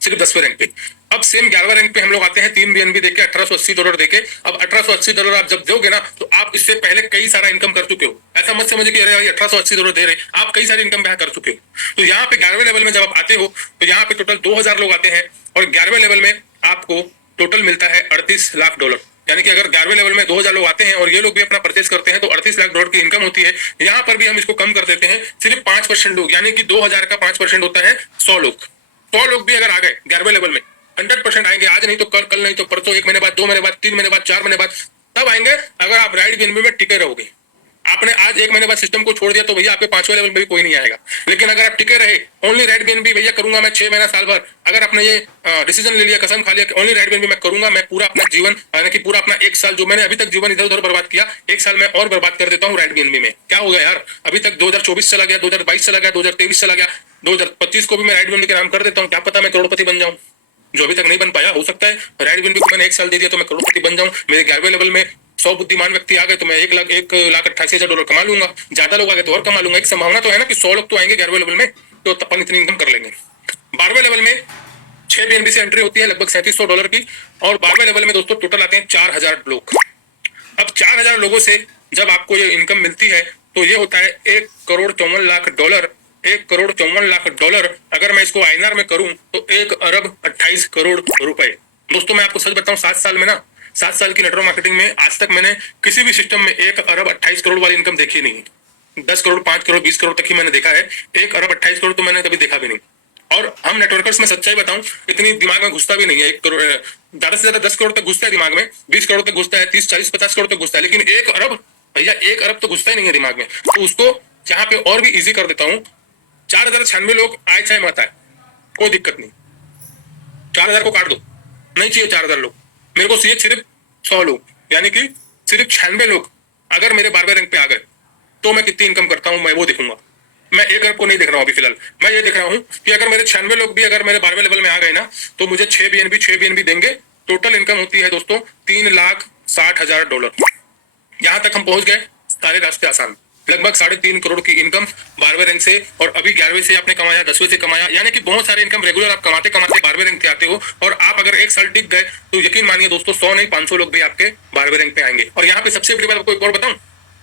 सिर्फ 10वें रैंक पे। अब सेम 11वें रैंक पे हम लोग आते हैं 3 BNB देके, $1880 देके। अब $1880 आप जब दोगे ना तो आप इससे पहले कई सारा इनकम कर चुके हो। ऐसा मत समझिए कि अरे भाई $1880 दे रहे, आप कई सारी इनकम यहाँ कर चुके हो। तो यहाँ पे 11वें लेवल में जब आप आते हो तो यहाँ पे टोटल 2000 लोग आते हैं। और 11वें लेवल में आपको टोटल मिलता है $38 लाख। यानी कि अगर 11वें लेवल में 2000 लोग आते हैं और ये लोग भी अपना परचेज करते हैं तो $38 लाख की इनकम होती है। यहाँ पर भी हम इसको कम कर देते हैं, सिर्फ 5% लोग, यानी कि 2000 का 5% होता है 100 लोग। 100 लोग भी अगर आ गए 11वें लेवल में, 100% आएंगे। आज नहीं तो कल नहीं तो परसों, 1 महीने बाद, 2 महीने बाद, 3 महीने बाद, 4 महीने बाद, तब आएंगे अगर आप राइट बीएनबी में टिके रहोगे। आपने आज 1 महीने बाद सिस्टम को छोड़ दिया तो भैया आपके 5वें लेवल में भी कोई नहीं आएगा। लेकिन अगर आप टिके रहे, ओनली राइट बीएनबी भैया करूंगा मैं 6 महीना साल भर, अगर आपने ये डिसीजन ले लिया, कसम खा लिया कि ओनली राइट बीएनबी मैं करूंगा, मैं पूरा अपना जीवन, यानी कि पूरा अपना 1 साल जो मैंने अभी तक जीवन इधर उधर बर्बाद किया, 1 साल मैं और बर्बाद कर देता हूँ राइट बीएनबी में। क्या हो गया यार, अभी तक 2024 चला गया, 2022 चला गया, 2023 चला गया, 2025 को भी मैं राइट बीएनबी के नाम कर देता हूँ। क्या पता मैं करोड़पति बन जाऊं, जो अभी तक नहीं बन पाया। हो सकता है राइट बीएनबी को मैंने 1 साल दे दिया तो मैं करोड़पति बन जाऊं। मेरे 11वें लेवल में 100 बुद्धिमान व्यक्ति आ गए तो मैं $1,88,000 कमा लूंगा। ज्यादा लोग आ गए तो और कमा लूंगा। एक संभावना तो है ना कि 100 लोग तो आएंगे 11वें लेवल में, तो अपन इतनी इनकम कर लेंगे। 12वें लेवल में 6 BNB से एंट्री होती है लगभग $3700 की। और 12वें लेवल में दोस्तों टोटल आते हैं 4000 लोग। अब 4000 लोगों से जब आपको ये इनकम मिलती है तो ये होता है $1,54,00,000। $1,54,00,000 अगर मैं इसको INR में करूं तो 1,28 करोड़ रुपए। दोस्तों मैं आपको सच बताऊं, 7 साल में ना, 7 साल की नेटवर्क मार्केटिंग में आज तक मैंने किसी भी सिस्टम में 1,28 करोड़ वाली इनकम देखी नहीं। 10 करोड़, 5 करोड़, 20 करोड़ तक ही मैंने देखा है। 1,28 करोड़ तो मैंने कभी देखा भी नहीं। और हम नेटवर्कर्स में सच्चाई बताऊं, इतनी दिमाग में घुसता भी नहीं है। 1 करोड़ ज्यादा से ज्यादा 10 करोड़ तक घुसता है दिमाग में, 20 करोड़ तक घुसता है, 30, 40, 50 करोड़ तक घुसता है, लेकिन 1 अरब भैया 1 अरब तो घुसता ही नहीं है दिमाग में। तो उसको जहां पे और भी इजी कर देता हूँ, 4096 लोग आए चाहे मत आए कोई दिक्कत नहीं, 4000 को काट दो, नहीं चाहिए 4000 लोग, मेरे को चाहिए सिर्फ 100 लोग, यानी कि सिर्फ 96 लोग अगर मेरे 12वें रैंक पे आ गए तो मैं कितनी इनकम करता हूं मैं वो देखूंगा। मैं 1 अरब को नहीं देख रहा हूं अभी फिलहाल, मैं ये देख रहा हूं कि अगर मेरे 96 लोग भी अगर मेरे 12वें लेवल में आ गए ना तो मुझे 6 BNB देंगे। टोटल इनकम होती है दोस्तों $3,60,000। यहां तक हम पहुंच गए, सारे रास्ते आसान। लगभग 3.5 करोड़ की इनकम 12वें रैंक से, और अभी 11वें से आपने कमाया, 10वें से कमाया, यानी कि बहुत सारे इनकम रेगुलर आप कमाते कमाते 12वें रैंक पे आते हो। और आप अगर एक साल टिक गए तो यकीन मानिए दोस्तों 100 नहीं 500 लोग भी आपके 12वें रैंक पे आएंगे। और यहाँ पे सबसे बड़ी बात आपको एक और बताऊं,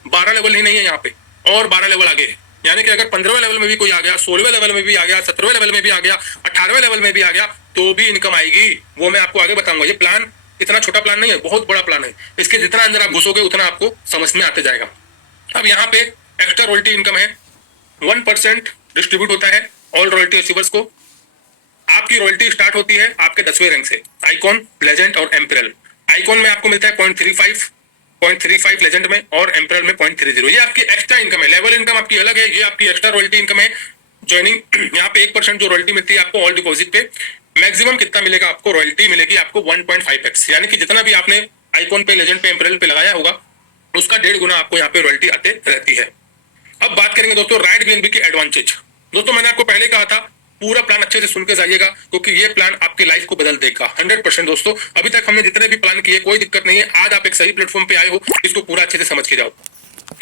12 लेवल ही नहीं है यहाँ पे, और 12 लेवल आगे है। यानी कि अगर 15वें लेवल में भी कोई आ गया, 16वें लेवल में भी आ गया, 17वें लेवल में भी आ गया, 18वें लेवल में भी आ गया, तो भी इनकम आएगी। वो मैं आपको आगे बताऊंगा। ये प्लान इतना छोटा प्लान नहीं है, बहुत बड़ा प्लान है। इसके जितना अंदर आप घुसोगे उतना आपको समझ में आते जाएगा। अब यहाँ पे एक्स्ट्रा रॉयल्टी इनकम है, 1% डिस्ट्रीब्यूट होता है ऑल रॉयल्टी अचीवर्स को। आपकी रॉयल्टी स्टार्ट होती है आपके 10वें रैंक से, आइकॉन, लेजेंड और एम्परल। आइकॉन में आपको मिलता है 0.35 लेजेंड में, और एम्परल में 0.30। ये आपकी एक्स्ट्रा इनकम है। लेवल इनकम आपकी अलग है, ये आपकी एक्स्ट्रा रॉयल्टी इनकम है। ज्वाइनिंग यहाँ पे 1% जो रॉयल्टी मिलती है आपको ऑल डिपॉजिट पे, मैक्सिमम कितना मिलेगा आपको, रॉयल्टी मिलेगी आपको 1.5x, यानी कि जितना भी आपने आइकॉन पे, लेजेंड पे, एम्परल पे लगाया होगा उसका 1.5 गुना आपको यहाँ पे रॉयल्टी आते रहती है। अब बात करेंगे दोस्तों राइट बीएनबी की एडवांटेज। दोस्तों मैंने आपको पहले कहा था पूरा प्लान अच्छे से सुन के जाइएगा, क्योंकि ये प्लान आपकी लाइफ को बदल देगा 100%। दोस्तों अभी तक हमने जितने भी प्लान किए कोई दिक्कत नहीं है, आज आप एक सही प्लेटफॉर्म पे आए हो, इसको पूरा अच्छे से समझ के जाओ।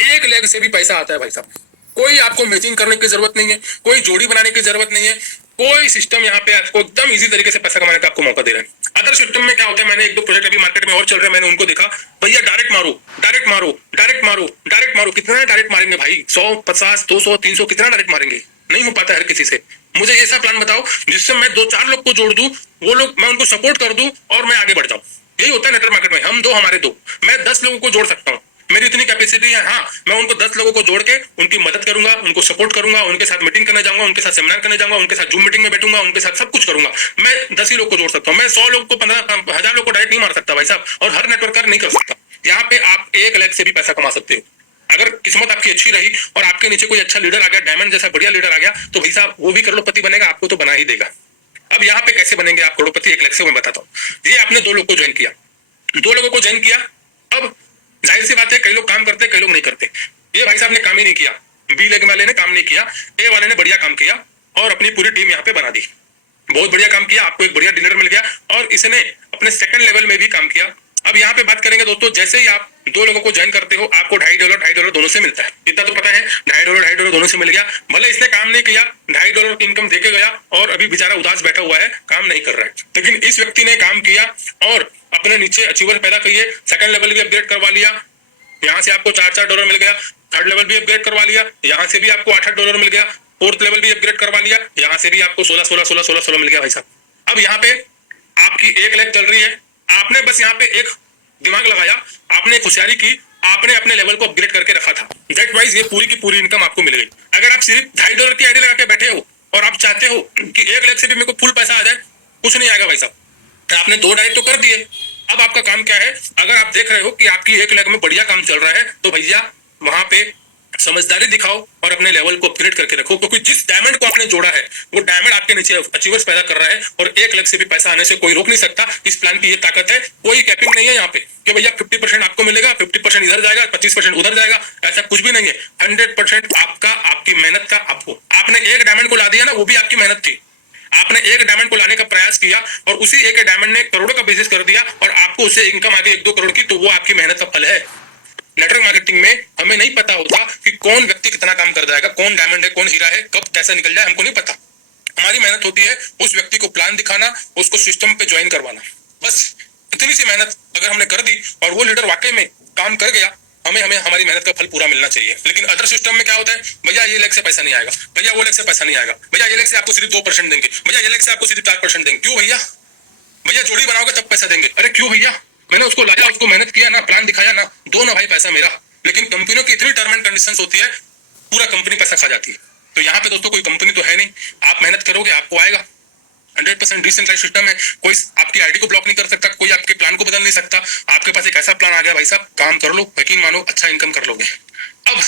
एक लेग से भी पैसा आता है भाई साहब, कोई आपको मैचिंग करने की जरूरत नहीं है, कोई जोड़ी बनाने की जरूरत नहीं है, कोई सिस्टम यहाँ पे आपको एकदम इजी तरीके से पैसा कमाने का आपको मौका दे रहा है। अदर सिस्टम में क्या होता है, मैंने 1-2 प्रोजेक्ट अभी मार्केट में और चल रहे हैं, मैंने उनको देखा, भैया डायरेक्ट मारो, डायरेक्ट मारो, डायरेक्ट मारो, डायरेक्ट मारो। कितना डायरेक्ट मारेंगे भाई, 100, 50, 200, 300, कितना डायरेक्ट मारेंगे? नहीं हो पाता हर किसी से। मुझे ऐसा प्लान बताओ जिससे मैं 2-4 लोग को जोड़ दूं, वो लोग, मैं उनको सपोर्ट कर दूं और मैं आगे बढ़ जाऊं। यही होता है नेटवर्क मार्केट में, हम 2 हमारे 2, मैं 10 लोगों को जोड़ सकता हूँ, मेरी इतनी कैपेसिटी है। हाँ, मैं उनको 10 लोगों को जोड़ के उनकी मदद करूंगा, उनको सपोर्ट करूंगा, उनके साथ मीटिंग करने जाऊंगा, उनके साथ सेमिनार करने जाऊंगा, उनके साथ जूम मीटिंग में बैठूंगा, उनके साथ सब कुछ करूंगा। मैं 10 ही लोग को जोड़ सकता हूँ, मैं 100 लोग को, 15,000 लोग को डायरेक्ट नहीं मार सकता भाई साहब, और हर नेटवर्कर नहीं कर सकता। यहाँ पे आप 1 लाख से भी पैसा कमा सकते हो। अगर किस्मत आपकी अच्छी रही और आपके नीचे कोई अच्छा लीडर आ गया, डायमंड जैसा बढ़िया लीडर आ गया, तो भाई साहब वो भी करोड़पति बनेगा, आपको तो बना ही देगा। अब यहाँ पे कैसे बनेंगे आप करोड़पति 1 लाख से, मैं बताता हूँ। ये आपने 2 लोग को ज्वाइन किया, 2 लोगों को ज्वाइन किया। अब जाहिर सी बात है कई लोग काम करते, कई लोग नहीं करते। ये भाई साहब ने काम ही नहीं किया, बी लेग वाले ने काम नहीं किया, ए वाले ने बढ़िया काम किया और अपनी पूरी टीम यहाँ पे बना दी। बहुत बढ़िया काम किया, आपको एक बढ़िया डीलर मिल गया और इसने अपने सेकंड लेवल में भी काम किया। अब यहाँ पे बात करेंगे दोस्तों, जैसे ही आप 2 लोगों को ज्वाइन करते हो, आपको $2.5 दोनों से मिलता है। इतना तो पता है, $2.5 दोनों से मिल गया। भले इसने काम नहीं किया, $2.5 की इनकम देके गया और अभी बेचारा उदास बैठा हुआ है, काम नहीं कर रहा है। लेकिन इस व्यक्ति ने काम किया और अपने नीचे अचीवर पैदा किए, सेकंड लेवल भी अपग्रेड करवा लिया, यहाँ से आपको $4 मिल गया, थर्ड लेवल भी अपग्रेड करवा लिया, यहाँ से भी आपको $8 मिल गया, फोर्थ लेवल भी अपग्रेड करवा लिया, यहाँ से भी आपको 16 मिल गया भाई साहब। अब यहाँ पे आपकी 1 लाख चल रही है, आपने बस यहाँ पे एक दिमाग लगाया, आपने होशियारी की, आपने अपने लेवल को अपग्रेड करके रखा था, दैट वाइज ये पूरी की पूरी इनकम आपको मिल गई। अगर आप सिर्फ $2.5 की आईडी लगा के बैठे हो और आप चाहते हो कि 1 लाख से भी मेरे को फुल पैसा आ जाए, कुछ नहीं आएगा भाई साहब। आपने 2.5 तो कर दिए, अब आपका काम क्या है? अगर आप देख रहे हो कि आपकी 1 लाख में बढ़िया काम चल रहा है, तो भैया वहां पे समझदारी दिखाओ और अपने लेवल को अपग्रेड करके रखो, क्योंकि जिस डायमंड को आपने जोड़ा है वो डायमंड आपके नीचे अचीवर्स पैदा कर रहा है और 1 लाख से भी पैसा आने से कोई रोक नहीं सकता। इस प्लान की ये ताकत है, कोई कैपिंग नहीं है यहाँ पे कि भैया 50% आपको मिलेगा, 50% इधर जाएगा, 25% उधर जाएगा, ऐसा कुछ भी नहीं है। 100% आपका, आपकी मेहनत का। आपको, आपने 1 डायमंड को ला दिया ना, वो भी आपकी मेहनत थी। आपने 1 डायमंड को लाने का प्रयास किया और उसी 1 डायमंड ने करोड़ों का बिजनेस कर दिया और आपको उससे इनकम आ गई 1-2 करोड़ की, तो वो आपकी मेहनत का फल है। नेटवर्क मार्केटिंग में हमें नहीं पता होता कि कौन व्यक्ति कितना काम कर जाएगा, कौन डायमंड है, कौन हीरा है, कब कैसा निकल जाए, हमको नहीं पता। हमारी मेहनत होती है उस व्यक्ति को प्लान दिखाना, उसको सिस्टम पे ज्वाइन करवाना, बस इतनी सी मेहनत अगर हमने कर दी और वो लीडर वाकई में काम कर गया, हमें हमारी मेहनत का फल पूरा मिलना चाहिए। लेकिन अदर सिस्टम में क्या होता है, भैया ये लाख से पैसा नहीं आएगा, भैया वो लाख से पैसा नहीं आएगा, भैया ये लाख से आपको सिर्फ 2% देंगे, भैया ये लाख से आपको सिर्फ 4% देंगे। क्यों भैया? भैया जोड़ी बनाओगे तब पैसा देंगे। अरे क्यों भैया? मैंने उसको लाया, उसको मेहनत किया ना, प्लान दिखाया ना, दो ना भाई पैसा मेरा। लेकिन कंपनियों की इतनी टर्म एंड कंडीशंस होती है, पूरा कंपनी पैसा खा जाती है। तो यहाँ पे दोस्तों कोई कंपनी तो है नहीं, आप मेहनत करोगे आपको आएगा। 100% डिसेंट्रलाइज्ड सिस्टम है, कोई आपकी आईडी को ब्लॉक नहीं कर सकता, कोई आपके प्लान को बदल नहीं सकता। आपके पास एक ऐसा प्लान आ गया भाई साहब, काम कर लो, यकीन मानो अच्छा इनकम कर लोगे। अब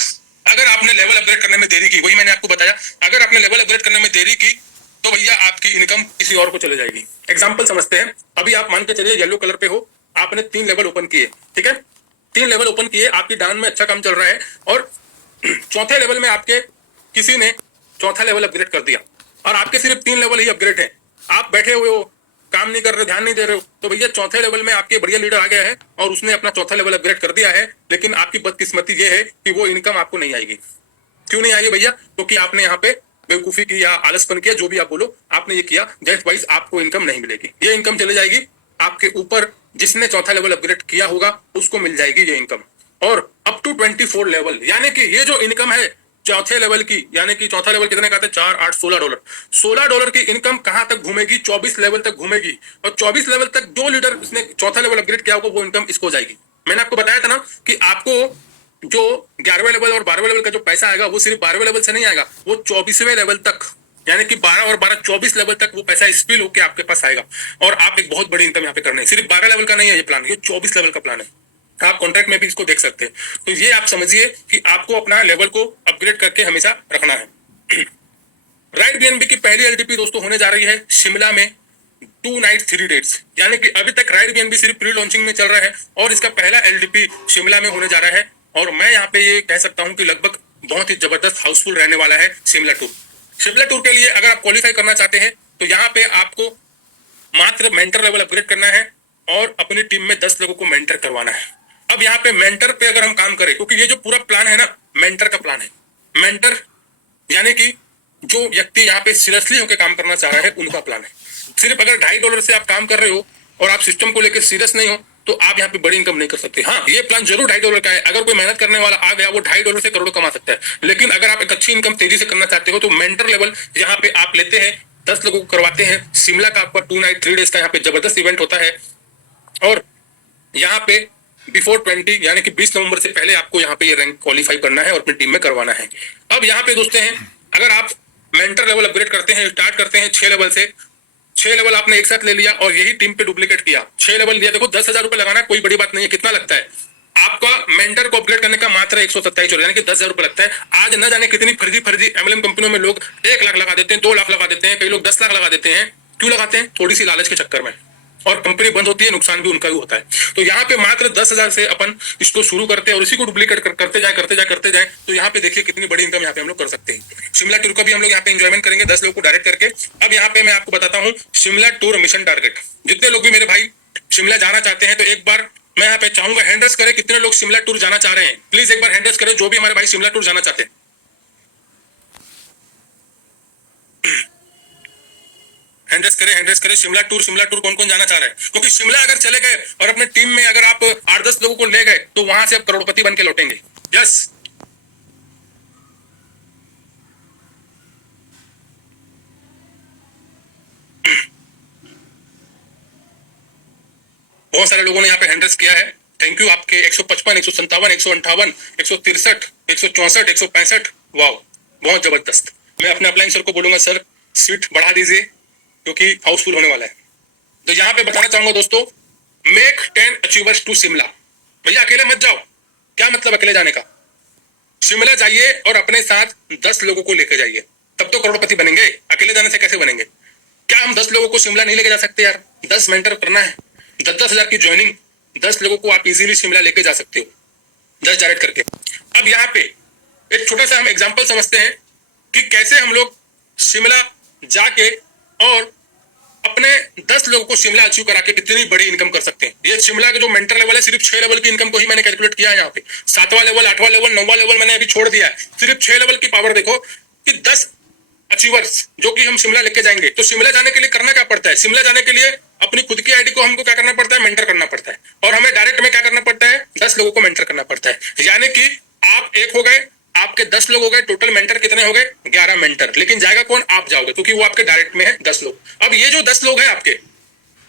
अगर आपने लेवल अपग्रेड करने में देरी की, वही मैंने आपको बताया, अगर आपने लेवल अपग्रेड करने में देरी की तो भैया आपकी इनकम किसी और को चले जाएगी। एग्जाम्पल समझते हैं, अभी आप मान के चलिए येलो कलर पे हो, आपने 3 लेवल ओपन किए, ठीक है, 3 लेवल ओपन किए, आपकी डाउन में अच्छा काम चल रहा है और चौथे लेवल में आपके किसी ने चौथा लेवल अपग्रेड कर दिया और आपके सिर्फ 3 लेवल ही अपग्रेड है। आप बैठे हुए हो, काम नहीं कर रहे हो, ध्यान नहीं दे रहे हो, तो भैया चौथे लेवल में आपके बढ़िया लीडर आ गया है और उसने अपना चौथा लेवल अपग्रेड कर दिया है, लेकिन आपकी बदकिस्मती ये है कि वो इनकम आपको नहीं आएगी। क्यों नहीं आएगी भैया? क्योंकि आपने यहाँ पे बेवकूफी की या आलसपन किया, जो भी आप बोलो, आपने ये किया, दैट वाइज आपको इनकम नहीं मिलेगी। ये इनकम चले जाएगी आपके ऊपर, जिसने चौथा लेवल अपग्रेड किया होगा उसको मिल जाएगी ये इनकम। और अप टू 24 लेवल, यानी कि ये जो इनकम है चौथे लेवल की, यानी कि चौथा लेवल कितने का आता है? 4, 8, $16। $16 की इनकम कहां तक घूमेगी? 24 लेवल तक घूमेगी। और 24 लेवल तक जो लीडर उसने चौथा लेवल अपग्रेड किया होगा वो इनकम इसको जाएगी। मैंने आपको बताया था ना कि आपको जो 11वें लेवल और 12वें लेवल का जो पैसा आएगा वो सिर्फ 12वें लेवल से नहीं आएगा, वो 24वें लेवल तक, यानी कि 12 और 12 24 लेवल तक वो पैसा स्पिल होके आपके पास आएगा और आप एक बहुत बड़ी इनकम यहाँ पे करने। सिर्फ 12 लेवल का नहीं है ये प्लान, ये 24 लेवल का प्लान है। आप कॉन्ट्रैक्ट में भी इसको देख सकते हैं। तो ये आप समझिए कि आपको अपना लेवल को अपग्रेड करके हमेशा रखना है। राइट बीएनबी की पहली एलटीपी दोस्तों होने जा रही है शिमला में 2 नाइट 3 डेज, यानी कि अभी तक राइट बीएनबी सिर्फ प्री लॉन्चिंग में चल रहा है और इसका पहला एलटीपी शिमला में होने जा रहा है। और मैं यहाँ पे ये कह सकता हूँ कि लगभग बहुत ही जबरदस्त हाउसफुल रहने वाला है शिमला टूर। शिमला टूर के लिए अगर आप क्वालिफाई करना चाहते हैं तो यहाँ पे आपको मात्र मेंटर लेवल अपग्रेड करना है और अपनी टीम में 10 लोगों को मेंटर करवाना है। अब यहाँ पे मेंटर पे अगर हम काम करें, क्योंकि ये जो पूरा प्लान है ना मेंटर का प्लान है, मेंटर यानी कि जो व्यक्ति यहाँ पे सीरियसली होकर काम करना चाह रहा है उनका प्लान है। सिर्फ अगर $2.5 से आप काम कर रहे हो और आप सिस्टम को लेकर सीरियस नहीं हो तो आप यहाँ पे बड़ी इनकम नहीं कर सकते। हाँ, ये प्लान जरूर $2.5 का है। अगर कोई मेहनत करने वाला आ गया वो $2.5 से करोड़ कमा सकता है, लेकिन अगर आप एक अच्छी इनकम तेजी से करना चाहते हो तो मेंटर लेवल यहाँ पे आप लेते हैं, 10 लोगों को करवाते हैं। शिमला का आपका 2 नाइट 3 डेज का यहाँ पे जबरदस्त इवेंट होता है और यहाँ पे बिफोर 20 यानी कि 20 नवंबर से पहले आपको यहाँ पे ये रैंक क्वालिफाई करना है और अपनी टीम में करवाना है। अब यहाँ पे दोस्तों हैं, अगर आप मेंटर लेवल अपग्रेड करते हैं, स्टार्ट करते हैं 6 लेवल से, 6 लेवल आपने एक साथ ले लिया और यही टीम पे डुप्लीकेट किया, 6 लेवल लिया, देखो 10,000 रुपए लगाना कोई बड़ी बात नहीं है। कितना लगता है आपका मेंटर को अपग्रेड करने का? मात्र 127, यानी कि 10,000 रुपए लगता है। आज न जाने कितनी फर्जी एमएलएम कंपनियों में लोग 1 लाख लगा देते हैं, 2 लाख लगा देते हैं, कई लोग 10 लाख लगा देते हैं। क्यों लगाते हैं? थोड़ी सी लालच के चक्कर में, और कंपनी बंद होती है, नुकसान भी उनका ही होता है। तो यहाँ पे मात्र 10,000 से अपन इसको शुरू करते हैं और इसी को डुप्लीकेट करते जाए तो यहाँ पे देखिए कितनी बड़ी इनकम यहाँ पे हम लोग कर सकते हैं। शिमला टूर का भी हम लोग यहाँ पे एंजॉयमेंट करेंगे 10 लोगों को डायरेक्ट करके। अब यहाँ पे मैं आपको बताता हूँ शिमला टूर मिशन टारगेट। जितने लोग भी मेरे भाई शिमला जाना चाहते हैं तो एक बार मैं यहाँ पे चाहूंगा हैंड रेज करें, कितने लोग शिमला टूर जाना चाह रहे हैं। प्लीज एक बार हैंड रेज करें जो भी हमारे भाई शिमला टूर जाना चाहते हैं। हैंड रेज करें शिमला टूर कौन कौन जाना चाह रहा है। क्योंकि शिमला अगर चले गए और अपने टीम में अगर आप 8-10 लोगों को ले गए तो वहां से आप करोड़पति बन के लौटेंगे। यस, बहुत सारे लोगों ने यहाँ पे हैंड रेज किया है, थैंक यू। आपके 155, 157, 158, 163, 164, 165, वाह बहुत जबरदस्त। मैं अपने अपलाइन सर को बोलूंगा सर सीट बढ़ा दीजिए क्योंकि हाउसफुल होने वाला है। तो यहाँ पे बताना चाहूंगा दोस्तों, मेक 10 अचीवर्स टू शिमला। भैया अकेले मत जाओ। क्या मतलब अकेले जाने का? शिमला जाइए और अपने साथ 10 लोगों को लेकर जाइए, तब तो करोड़पति बनेंगे। अकेले जाने से कैसे बनेंगे? क्या हम 10 लोगों को शिमला नहीं लेके जा सकते यार? 10 मेंटर करना है, 10-10 हजार की ज्वाइनिंग, 10 लोगों को आप इजीली शिमला लेके जा सकते हो 10 डायरेक्ट करके। अब यहाँ पे एक छोटा सा हम एग्जांपल समझते हैं कि कैसे हम लोग शिमला जाके और अपने 10 लोगों को शिमला अचीव करा के कितनी बड़ी इनकम कर सकते हैं। ये शिमला का जो मेंटर लेवल है, सिर्फ 6 लेवल की इनकम को ही मैंने कैलकुलेट किया है यहाँ पे। 7वां लेवल, 8वां लेवल, 9वां लेवल मैंने अभी छोड़ दिया है। सिर्फ 6 लेवल की पावर देखो कि 10 अचीवर्स जो कि हम शिमला लेके जाएंगे। तो शिमला जाने के लिए करना क्या पड़ता है? शिमला जाने के लिए अपनी खुद की आईडी को हमको क्या करना पड़ता है? मेंटर करना पड़ता है। और हमें डायरेक्ट में क्या करना पड़ता है? 10 लोगों को मेंटर करना पड़ता है। यानी कि आप एक हो गए, आपके 10 लोग हो गए, टोटल मेंटर कितने हो गए? 11 मेंटर। लेकिन जाएगा कौन? आप जाओगे, क्योंकि वो आपके डायरेक्ट में है 10 लोग। अब ये जो 10 लोग हैं आपके,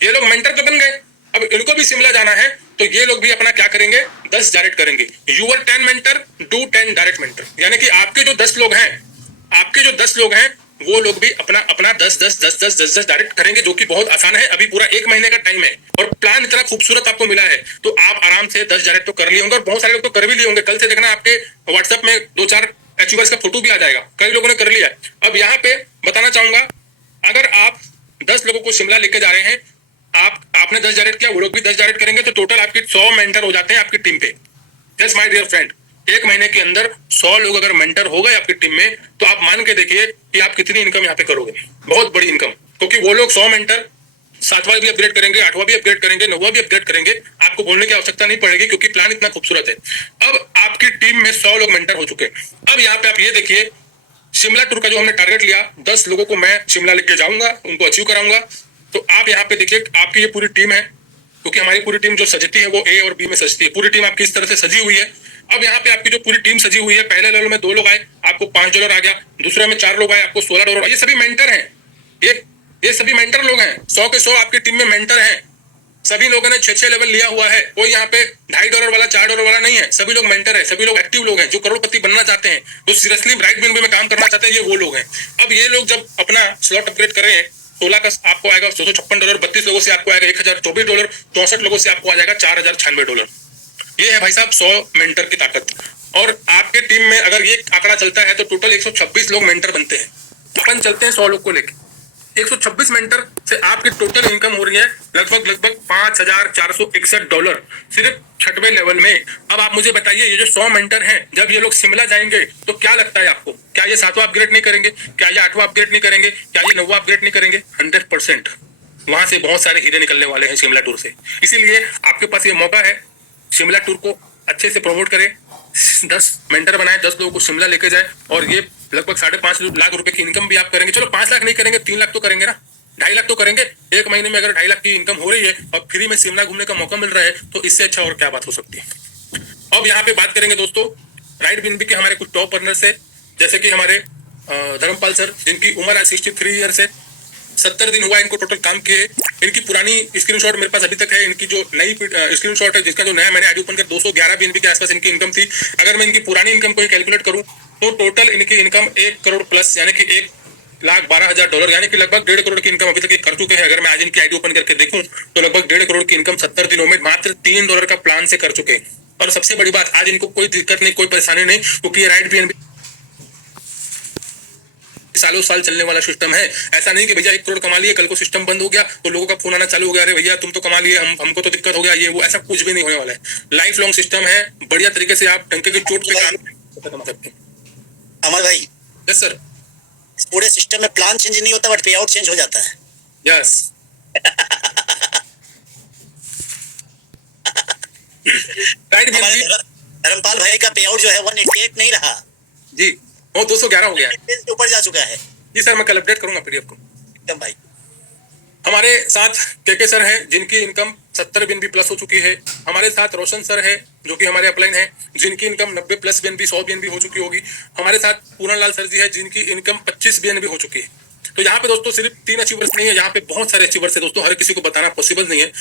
ये लोग मेंटर तो बन गए, अब इनको भी शिमला जाना है तो ये लोग भी अपना क्या करेंगे? 10 डायरेक्ट करेंगे। Your 10 mentor do 10 direct mentor. यानी कि आपके जो 10 लोग हैं वो लोग भी अपना 10 डायरेक्ट करेंगे, जो कि बहुत आसान है। अभी पूरा 1 महीने का टाइम है और प्लान इतना खूबसूरत आपको मिला है तो आप आराम से 10 डायरेक्ट तो कर लिए होंगे और बहुत सारे लोग तो कर भी लिए होंगे। कल से देखना आपके व्हाट्सएप में 2-4 अचीवर्स का फोटो भी आ जाएगा, कई लोगों ने कर लिया है। अब यहाँ पे बताना चाहूंगा, अगर आप 10 लोगों को शिमला लेके जा रहे हैं, आपने 10 डायरेक्ट किया, वो लोग भी 10 डायरेक्ट करेंगे, तो टोटल आपके 100 मेंटर हो जाते हैं आपकी टीम पे। यस माय डियर फ्रेंड, 1 महीने के अंदर 100 लोग अगर मेंटर हो गए आपकी टीम में तो आप मान के देखिए कि आप कितनी इनकम यहाँ पे करोगे। बहुत बड़ी इनकम, क्योंकि वो लोग 100 मेंटर सातवां भी अपग्रेड करेंगे, आठवां भी अपग्रेड करेंगे, नौवां भी अपग्रेड करेंगे, आपको बोलने की आवश्यकता नहीं पड़ेगी क्योंकि प्लान इतना खूबसूरत है। अब आपकी टीम में 100 लोग मेंटर हो चुके हैं। अब यहाँ पे आप ये देखिए, शिमला टूर का जो हमने टारगेट लिया, 10 लोगों को मैं शिमला लेके जाऊंगा, उनको अचीव कराऊंगा। तो आप यहाँ पे देखिए, आपकी ये पूरी टीम है, क्योंकि हमारी पूरी टीम जो सजती है वो ए और बी में सजती है। पूरी टीम आपकी इस तरह से सजी हुई है। अब यहाँ पे आपकी जो पूरी टीम सजी हुई है, पहले लेवल में 2 लोग आए, आपको $5 आ गया, दूसरे में 4 लोग आए, आपको $16। ये सभी मेंटर हैं, ये सभी मेंटर लोग हैं। 100 के 100 आपकी टीम में मेंटर हैं। सभी लोगों ने 6-6 लेवल लिया हुआ है। कोई यहाँ पे $2.5 वाला, $4 वाला नहीं है। सभी लोग मेंटर है, सभी लोग एक्टिव लोग हैं, जो करोड़पति बनना चाहते हैं, जो सीरियसली राइट बीएनबी में काम करना चाहते हैं, ये वो लोग हैं। अब ये लोग जब अपना स्लॉट अपग्रेड कर रहे हैं, 16 का आपको आएगा $256, 32 लोगों से आपको आएगा $1024, 64 लोगों से आपको आ जाएगा $4096। ये है भाई साहब 100 मेंटर की ताकत। और आपके टीम में अगर ये आंकड़ा चलता है तो टोटल 126 लोग मेंटर बनते हैं। अपन चलते हैं 100 लोग को लेके। 126 मेंटर से आपकी टोटल इनकम हो रही है लगभग $5461 सिर्फ 6वें लेवल में। अब आप मुझे बताइए, ये जो 100 मेंटर हैं, जब ये लोग शिमला जाएंगे तो क्या लगता है आपको, क्या ये 7वां अपग्रेड नहीं करेंगे? क्या ये 8वां अपग्रेड नहीं करेंगे? क्या ये 9वां अपग्रेड नहीं करेंगे? 100% वहां से बहुत सारे हीरे निकलने वाले हैं शिमला टूर से। इसीलिए आपके पास ये मौका है, शिमला टूर को अच्छे से प्रमोट करें, 10 मेंटर बनाए, 10 लोगों को शिमला लेके जाए, और ये लगभग 5.5 लाख रुपए की इनकम भी आप करेंगे। चलो 5 लाख नहीं करेंगे, 3 लाख तो करेंगे ना, 2.5 लाख तो करेंगे। एक महीने में अगर 2.5 लाख की इनकम हो रही है और फ्री में शिमला घूमने का मौका मिल रहा है, तो इससे अच्छा और क्या बात हो सकती है। अब यहाँ पे बात करेंगे दोस्तों राइट बीएनबी के हमारे कुछ टॉप अर्नर्स है, जैसे कि हमारे धर्मपाल सर, जिनकी उम्र है 63 ईयर्स है। 70 दिन हुआ इनको टोटल काम किए। इनकी पुरानी स्क्रीनशॉट मेरे पास अभी तक है। इनकी जो नई स्क्रीनशॉट है, जिसका जो नया मैंने आईडी ओपन कर 211 बीएनबी के आसपास इनकी इनकम थी। अगर मैं इनकी पुरानी इनकम को ही कैलकुलेट करूं तो टोटल इनकी इनकम 1 करोड़ प्लस, यानी कि $1,12,000, यानी कि लगभग 1.5 करोड़ की इनकम अभी तक ये कर चुके हैं। अगर मैं आज इनकी आईडी ओपन करके देखूं तो लगभग 1.5 करोड़ की इनकम 70 दिनों में मात्र $3 का प्लान से कर चुके हैं। और सबसे बड़ी बात, आज इनको कोई दिक्कत नहीं, कोई परेशानी नहीं, क्योंकि ये राइट बीएनबी सालों साल चलने वाला सिस्टम है। ऐसा नहीं कि भैया 1 करोड़ कमा लिए, कल को सिस्टम बंद हो गया तो लोगों का फोन आना चालू हो गया, अरे भैया तुम तो कमा लिए, हमको तो दिक्कत हो गया, ये वो। ऐसा कुछ भी नहीं होने वाला है। लाइफ लॉन्ग सिस्टम है, बढ़िया तरीके से आप टंके की चोट पे काम कमा सकते हैं। अमर भाई, यस सर। पूरे सिस्टम में प्लान चेंज नहीं होता, बट पे आउट चेंज हो जाता है। यस राइट बीएनबी धर्मपाल भाई का पे आउट जो है 188 नहीं रहा जी, वो 211 हो गया है। ऊपर जा चुका है जी सर, मैं कल अपडेट करूंगा पीडीएफ को। एकदम भाई। हमारे साथ के सर हैं, जिनकी इनकम 70 बीएनबी प्लस हो चुकी है। हमारे साथ रोशन सर है, जो कि हमारे अपलाइन है, जिनकी इनकम 90 प्लस बीएनबी, 100 बीएनबी हो चुकी होगी। हमारे साथ पूरन लाल सर जी है, जिनकी इनकम 25 बीएनबी हो चुकी है। तो यहाँ पे दोस्तों सिर्फ 3 अचीवर्स नहीं है, यहाँ पे बहुत सारे अचीवर्स है दोस्तों, हर किसी को बताना पॉसिबल नहीं है।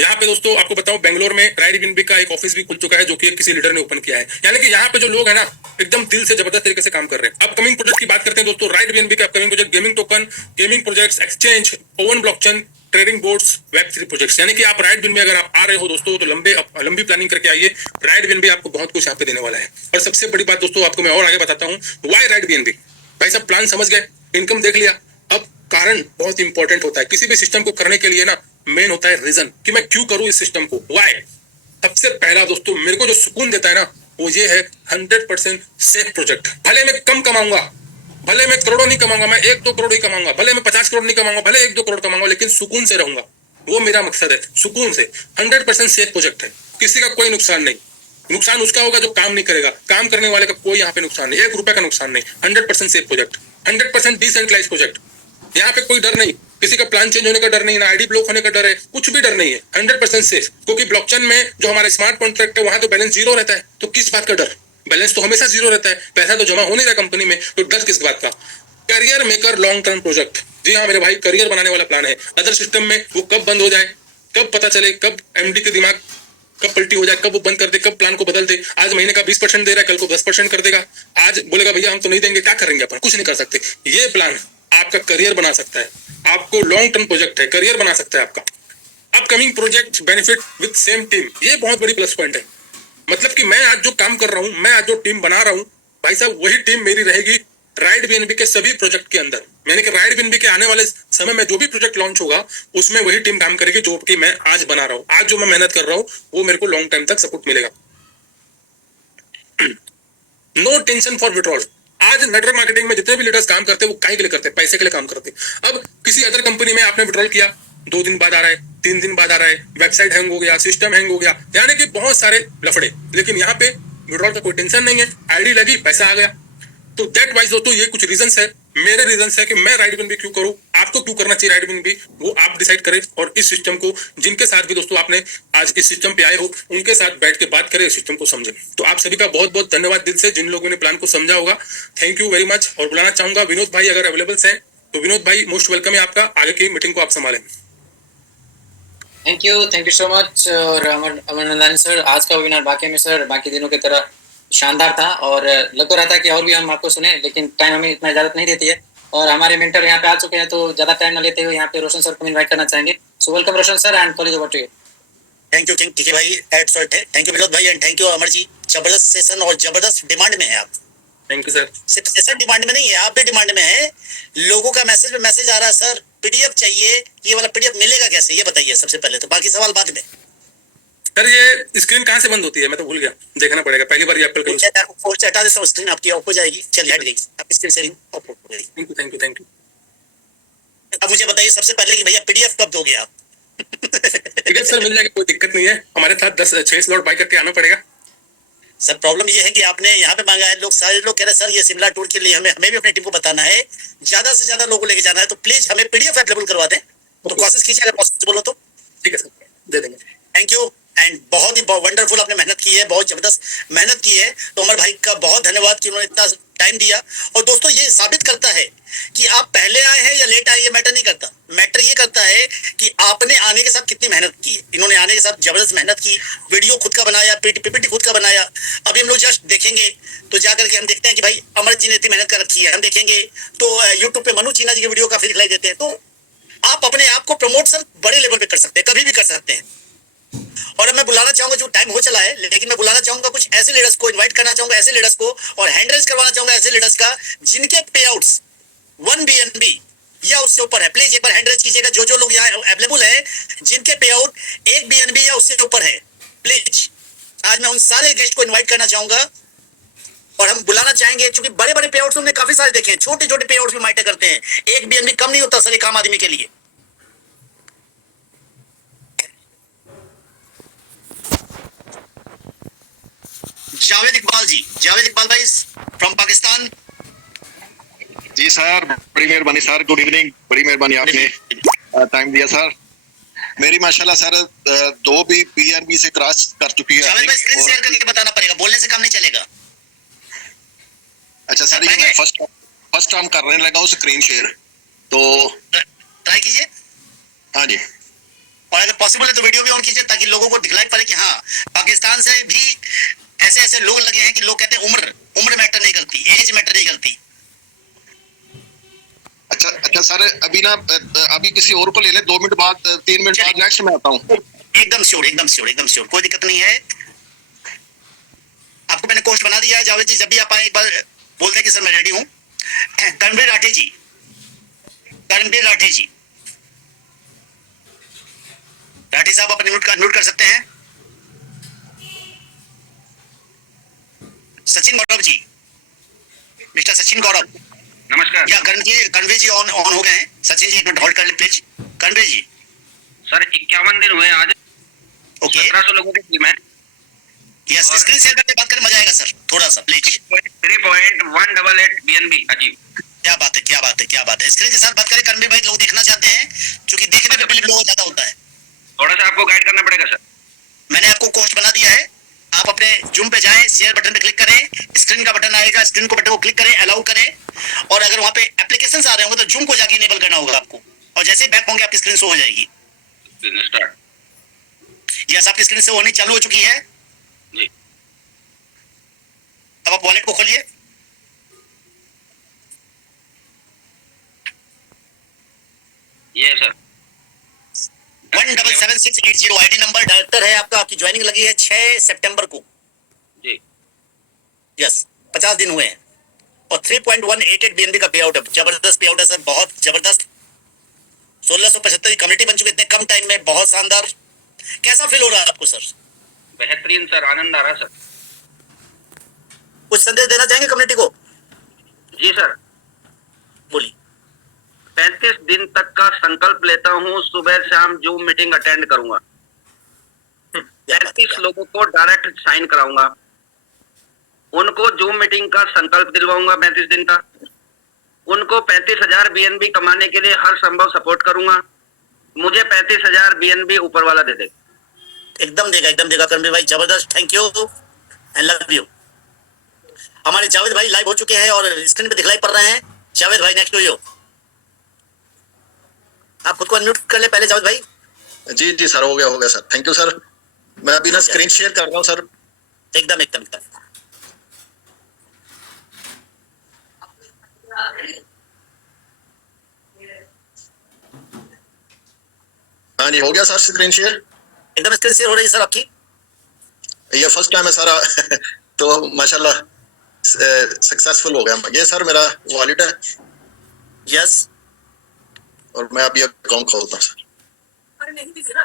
यहाँ पे दोस्तों आपको बताऊं, बेंगलोर में राइट बीएनबी का एक ऑफिस भी खुल चुका है, जो कि किसी लीडर ने ओपन किया है। यानी कि यहाँ पे जो लोग है ना, एकदम दिल से जबरदस्त तरीके से काम कर रहे हैं। अपकमिंग प्रोजेक्ट की बात करते हैं दोस्तों, राइट बीएनबी के upcoming project gaming token, gaming projects, exchange, oven blockchain, trading boards, Web3 projects. यानी कि आप राइट बीएनबी अगर आप आ रहे हो दोस्तों, तो लंबी प्लानिंग करके आइए। राइट बीएनबी आपको बहुत कुछ यहाँ पे देने वाला है। और सबसे बड़ी बात दोस्तों, आपको मैं और आगे बताता हूँ, व्हाई राइट बीएनबी। भाई साहब प्लान समझ गए, इनकम देख लिया, अब कारण बहुत इंपॉर्टेंट होता है किसी भी सिस्टम को करने के लिए ना। मेन होता है रीजन, कि मैं क्यों करूं इस सिस्टम को, व्हाई। सबसे पहला दोस्तों, मेरे को जो सुकून देता है ना, वो ये है 100% सेफ प्रोजेक्ट। भले मैं कम कमाऊंगा, भले मैं करोड़ों नहीं कमाऊंगा, मैं 1-2 करोड़ ही कमाऊंगा, भले मैं 50 करोड़ नहीं कमाऊंगा, भले 1-2 करोड़ कमाऊंगा, लेकिन सुकून से रहूंगा, वो मेरा मकसद है। सुकून से 100% सेफ प्रोजेक्ट है, किसी का कोई नुकसान नहीं। नुकसान उसका होगा जो काम नहीं करेगा, काम करने वाले का कोई यहाँ पे नुकसान नहीं, 1 रुपए का नुकसान नहीं। 100% सेफ प्रोजेक्ट, 100% डिसेंट्रलाइज प्रोजेक्ट। यहाँ पे कोई डर नहीं, किसी का प्लान चेंज होने का डर नहीं, ना आईडी ब्लॉक होने का डर है, कुछ भी डर नहीं है। 100% सेफ, क्योंकि ब्लॉकचेन में जो हमारे स्मार्ट कॉन्ट्रैक्ट है, वहां तो बैलेंस 0 रहता है, तो किस बात का डर। बैलेंस तो हमेशा 0 रहता है, पैसा तो जमा हो नहीं रहा कंपनी में, तो डर किस बात का। Career maker long term project, जी हाँ मेरे भाई, करियर बनाने वाला प्लान है। अदर सिस्टम में वो कब बंद हो जाए, कब पता चले, कब एमडी के दिमाग कब पलटी हो जाए, कब वो बंद कर दे, कब प्लान को बदल दे। आज महीने का 20% दे रहा है, कल को 10% कर देगा। आज बोलेगा भैया हम तो नहीं देंगे, क्या करेंगे अपन, कुछ नहीं कर सकते। ये प्लान आपका करियर बना सकता है, आपको लॉन्ग टर्म प्रोजेक्ट है, करियर बना सकता है आपका। Upcoming project benefit with same team, ये बहुत बड़ी प्लस पॉइंट है। मतलब कि मैं आज जो काम कर रहा हूं, मैं आज जो टीम बना रहा हूं, भाई साहब वही टीम मेरी रहेगी राइट बीएनबी के सभी प्रोजेक्ट के अंदर। यानी कि राइट बीएनबी के आने वाले समय में जो भी प्रोजेक्ट लॉन्च होगा, उसमें वही टीम काम करेगी जो कि मैं आज बना रहा हूं। आज जो मैं मेहनत कर रहा हूं, वो मेरे को लॉन्ग टाइम तक सपोर्ट मिलेगा। No tension for withdrawal. आज नेटवर्क मार्केटिंग में जितने भी लीडर्स काम करते हैं, वो काहे के लिए करते हैं, पैसे के लिए काम करते हैं। अब किसी अदर कंपनी में आपने विड्रॉल किया, 2 दिन बाद आ रहा है, 3 दिन बाद आ रहा है, वेबसाइट हैंग हो गया, सिस्टम हैंग हो गया, यानी कि बहुत सारे लफड़े। लेकिन यहाँ पे विड्रॉल का कोई टेंशन नहीं है, आईडी लगी, पैसा आ गया। तो दैट वाइज दोस्तों ये कुछ रीजंस है, मेरे रीजंस है कि मैं राइट बिन भी क्यों करूं, आपको क्यों करना चाहिए राइट बिन भी, वो आप डिसाइड करें। और इस सिस्टम को जिनके साथ भी दोस्तों आपने आज इस सिस्टम पे आए हो, उनके साथ बैठ के बात करें, सिस्टम को समझें। तो आप सभी का बहुत बहुत धन्यवाद दिल से, जिन लोगों ने प्लान को समझा होगा, थैंक यू वेरी मच। और बुलाना चाहूंगा विनोद भाई अगर अवेलेबल है तो विनोद भाई मोस्ट वेलकम है आपका, आगे की मीटिंग को आप संभालें। Thank you so much. और अमरनंदन सर, आज का वेबिनार वाकई में सर बाकी दिनों की तरह शानदार था, और लग तो रहा था कि और भी हम आपको सुने, लेकिन टाइम हमें इतना इजाजत नहीं देती है। और हमारे मेंटर यहाँ पे आ चुके हैं, तो ज्यादा टाइम न लेते हुए यहाँ पे रोशन सर को इनवाइट करना चाहेंगे। So welcome Roshan sir and college over to you. Thank you ठीक है भाई, एड सॉर्ट है। थैंक यू विनोद भाई and thank you Amar ji. जबरदस्त सेशन और जबरदस्त डिमांड में है आप। Thank you sir. सिर्फ सेशन डिमांड में नहीं है, आप भी डिमांड में है। लोगों का मैसेज पे मैसेज आ रहा है, सर पीडीएफ चाहिए, ये वाला पीडीएफ मिलेगा कैसे, ये बताइए सबसे पहले, तो बाकी सवाल बाद में। सर ये स्क्रीन कहाँ से बंद होती है, मैं तो भूल गया, देखना पड़ेगा, पहली बार एप्पल का। फोर्स हटा दे, स्क्रीन आपकी ऑफ हो जाएगी। चलिए हट गई, आप स्क्रीन शेयरिंग ऑफ हो गई। Thank you thank you thank you. अब मुझे बताइए सबसे पहले कि भैया पीडीएफ कब दोगे आप? ठीक है सर, मिल जाएगा, कोई दिक्कत नहीं है। हमारे साथ 6 स्लॉट बाय करके आना पड़ेगा। सर प्रॉब्लम ये है कि आपने यहाँ पे मांगा है, लोग सारे लोग कह रहे हैं सर ये सिमला टूर के लिए हमें भी अपनी टीम को बताना है, ज्यादा से ज्यादा लोगों को लेके जाना है, तो प्लीज हमें पीडीएफ अवेलेबल करवा दें। तो कोशिश कीजिए अगर पॉसिबल हो तो। ठीक है सर, दे देंगे। थैंक यू एंड बहुत ही वंडरफुल आपने मेहनत की है, बहुत जबरदस्त मेहनत की है। तो अमर भाई का बहुत धन्यवाद कि उन्होंने इतना टाइम दिया। और दोस्तों ये साबित करता है कि आप पहले आए हैं या लेट आए, ये मैटर नहीं करता। मैटर ये करता है कि आपने आने के साथ कितनी मेहनत की है। इन्होंने आने के साथ जबरदस्त मेहनत की, वीडियो खुद का बनाया, पीपीटी खुद का बनाया। अभी हम लोग जस्ट देखेंगे तो जाकर के हम देखते हैं कि भाई अमर जी ने इतनी मेहनत कर रखी है। हम देखेंगे तो यूट्यूब पे मनु चीना जी की वीडियो काफी दिखलाई देते हैं। तो आप अपने आप को प्रमोट सर बड़े लेवल पे कर सकते हैं, कभी भी कर सकते हैं। और अब मैं बुलाना चाहूंगा, जो टाइम हो चला है, लेकिन मैं बुलाना चाहूंगा कुछ ऐसे लीडर्स को, इनवाइट करना चाहूंगा ऐसे लीडर्स को, और हैंड रेज करवाना चाहूंगा ऐसे लीडर्स का जिनके पे आउट्स 1 BNB या उससे ऊपर है। प्लीज एक बार हैंड रेज कीजिएगा जो लोग यहाँ अवेलेबल है, जिनके पे आउट 1 BNB या उससे ऊपर है। प्लीज आज मैं उन सारे गेस्ट को इन्वाइट करना चाहूंगा, और हम बुलाना चाहेंगे, क्योंकि बड़े बड़े पे आउट्स हमने काफी सारे देखे हैं, छोटे छोटे पे आउट्स भी मैटर करते हैं। 1 BNB कम नहीं होता सर एक आम आदमी के लिए। जावेद इकबाल भाई फ्रॉम पाकिस्तान। जी सर, बड़ी मेहरबानी सर, गुड इवनिंग। बड़ी मेहरबानी आपने टाइम दिया सर। मेरी माशाल्लाह सर 2 भी BNB से क्रॉस कर चुकी है। जावेद भाई स्क्रीन शेयर करके बताना पड़ेगा, बोलने से काम नहीं चलेगा। अच्छा सर, ये मैं फर्स्ट टाइम करने लगा हूँ स्क्रीन शेयर, तो ट्राई कीजिए। हाँ जी, और अगर पॉसिबल है तो वीडियो भी ऑन कीजिए, ताकि लोगों को दिखलाई पड़े कि हाँ पाकिस्तान से भी ऐसे ऐसे लोग लगे हैं कि लोग कहते हैं उम्र मैटर नहीं करती, एज मैटर नहीं करती। अच्छा सर, अभी किसी और को ले ले, 2 मिनट बाद 3 मिनट बाद नेक्स्ट में आता हूँ। एकदम श्योर, कोई दिक्कत नहीं है। आपको मैंने पोस्ट बना दिया है। जावेद जी जब भी आप आए एक बार बोल दें कि सर मैं रेडी हूँ। करणवीर राठी जी राठी साहब अपने म्यूट कर सकते हैं। सचिन गौरव जी, मिस्टर सचिन गौरव, नमस्कार। या करणवीर जी ऑन हो गए हैं। सचिन जी एक मिनट होल्ड कर ले प्लीज। करणवीर जी सर 51 दिन हुए आज। ओके 1700 लोगों की टीम है। यस, स्क्रीन शेयर करके बात करें, मजा आएगा सर, थोड़ा सा प्लीज। 3.188 BNB अजीब। क्या बात है। स्क्रीन के साथ बात करें करणवीर भाई, लोग देखना चाहते हैं, क्योंकि देखने में बिल्कुल लोगों ज्यादा होता है। थोड़ा सा आपको गाइड करना पड़ेगा सर। मैंने आपको पोस्ट बना दिया है, आप अपने जूम पे जाएं, शेयर बटन पे क्लिक करें, स्क्रीन का बटन आएगा, स्क्रीन को बटन को क्लिक करें, अलाउ करें, और अगर वहां पे एप्लीकेशंस आ रहे होंगे तो जूम को जाके इनेबल करना होगा आपको, और जैसे ही बैक होंगे आपकी स्क्रीन शो हो जाएगी। स्टार्ट। यस, आपकी स्क्रीन से होनी चालू हो चुकी है जी। अब आप वॉलेट को खोलिए। ये सर 177680 आईडी नंबर डायरेक्टर है आपका। आपकी ज्वाइनिंग लगी है 6 सितंबर को। जी। यस, 50 दिन हुए हैं, और 3.188 BNB का पे आउट है। जबरदस्त पे आउट है सर, बहुत जबरदस्त। 1675 की कमेटी बन चुकी है इतने कम टाइम में, बहुत शानदार। कैसा फील हो रहा है आपको सर? बेहतरीन सर, आनंद आ रहा सर। कुछ संदेश देना चाहेंगे कम्युनिटी को? जी सर, बोलिए। 35 दिन तक का संकल्प लेता हूँ, सुबह शाम जूम मीटिंग अटेंड करूंगा। 35 लोगों को डायरेक्ट साइन कराऊंगा, उनको जूम मीटिंग का संकल्प दिलवाऊंगा 35 दिन का। उनको 35,000 BNB कमाने के लिए हर संभव सपोर्ट करूंगा। मुझे 35,000 BNB ऊपर वाला दे दे। एकदम देगा करमवीर भाई, जबरदस्त। Thank you and love you. हमारे जावेद भाई लाइव हो चुके हैं और स्क्रीन पे दिखलाई पड़ रहे हैं। जावेद भाई नेक्स्ट टू यू। आप खुद को अनम्यूट कर ले पहले जावेद भाई। जी सर, हो गया सर। Thank you sir. मैं अभी ना स्क्रीन शेयर कर रहा हूँ सर। एकदम। हाँ जी, हो गया सर स्क्रीन शेयर। एकदम स्क्रीन शेयर हो रही है सर आपकी। ये फर्स्ट टाइम है सारा तो माशाल्लाह सक्सेसफुल हो गया। ये सर मेरा वॉलेट है। यस। और मैं अभी अकाउंट खोलता हूँ सर। अरे नहीं दिखे ना,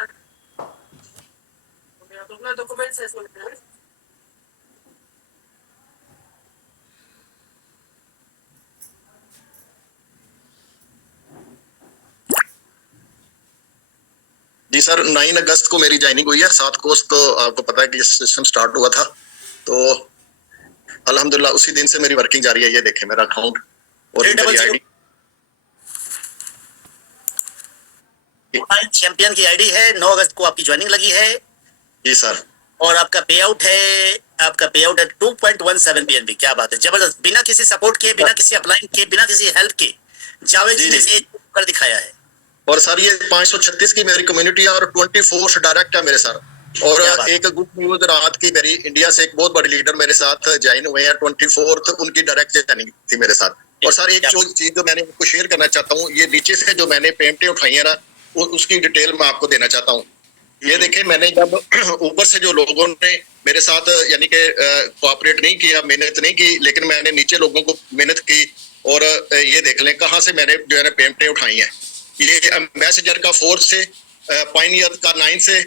मेरा तो अपना डॉक्यूमेंट्स है इसमें। जी सर, 9 अगस्त को मेरी ज्वाइनिंग हुई है। 7 को तो आपको पता है कि सिस्टम स्टार्ट हुआ था, तो अल्हम्दुलिल्लाह उसी दिन से मेरी वर्किंग जारी है। ये देखें मेरा अकाउंट और मेरी आईडी, चैंपियन की आईडी है। 9 अगस्त को आपकी ज्वाइनिंग लगी है। जी सर। और आपका पे आउट है 2.17 BNB। क्या बात है, जबरदस्त। बिना किसी सपोर्ट के, बिना किसी अपलाइन के, बिना किसी हेल्प के जावेद जी ने इसे कर दिखाया है। और सर ये 536 की मेरी कम्युनिटी है और 24 डायरेक्ट है मेरे साथ। और एक गुड न्यूज रात की, मेरी इंडिया से एक बहुत बड़ी लीडर मेरे साथ ज्वाइन हुए हैं 24th, उनकी डायरेक्ट ज्वाइनिंग थी मेरे साथ। और सर एक चीज जो मैंने आपको शेयर करना चाहता हूँ, ये नीचे से जो मैंने पेमेंटें उठाई है ना, उसकी डिटेल मैं आपको देना चाहता हूँ। ये देखें, मैंने जब ऊपर से जो लोगों ने मेरे साथ यानी कि कोऑपरेट नहीं किया, मेहनत नहीं की, लेकिन मैंने नीचे लोगों को मेहनत की। और ये देख लें कहाँ से मैंने जो है ना पेमेंटें उठाई हैं। ये एम्बेसडर का 4 से, पायनियर का 9 से,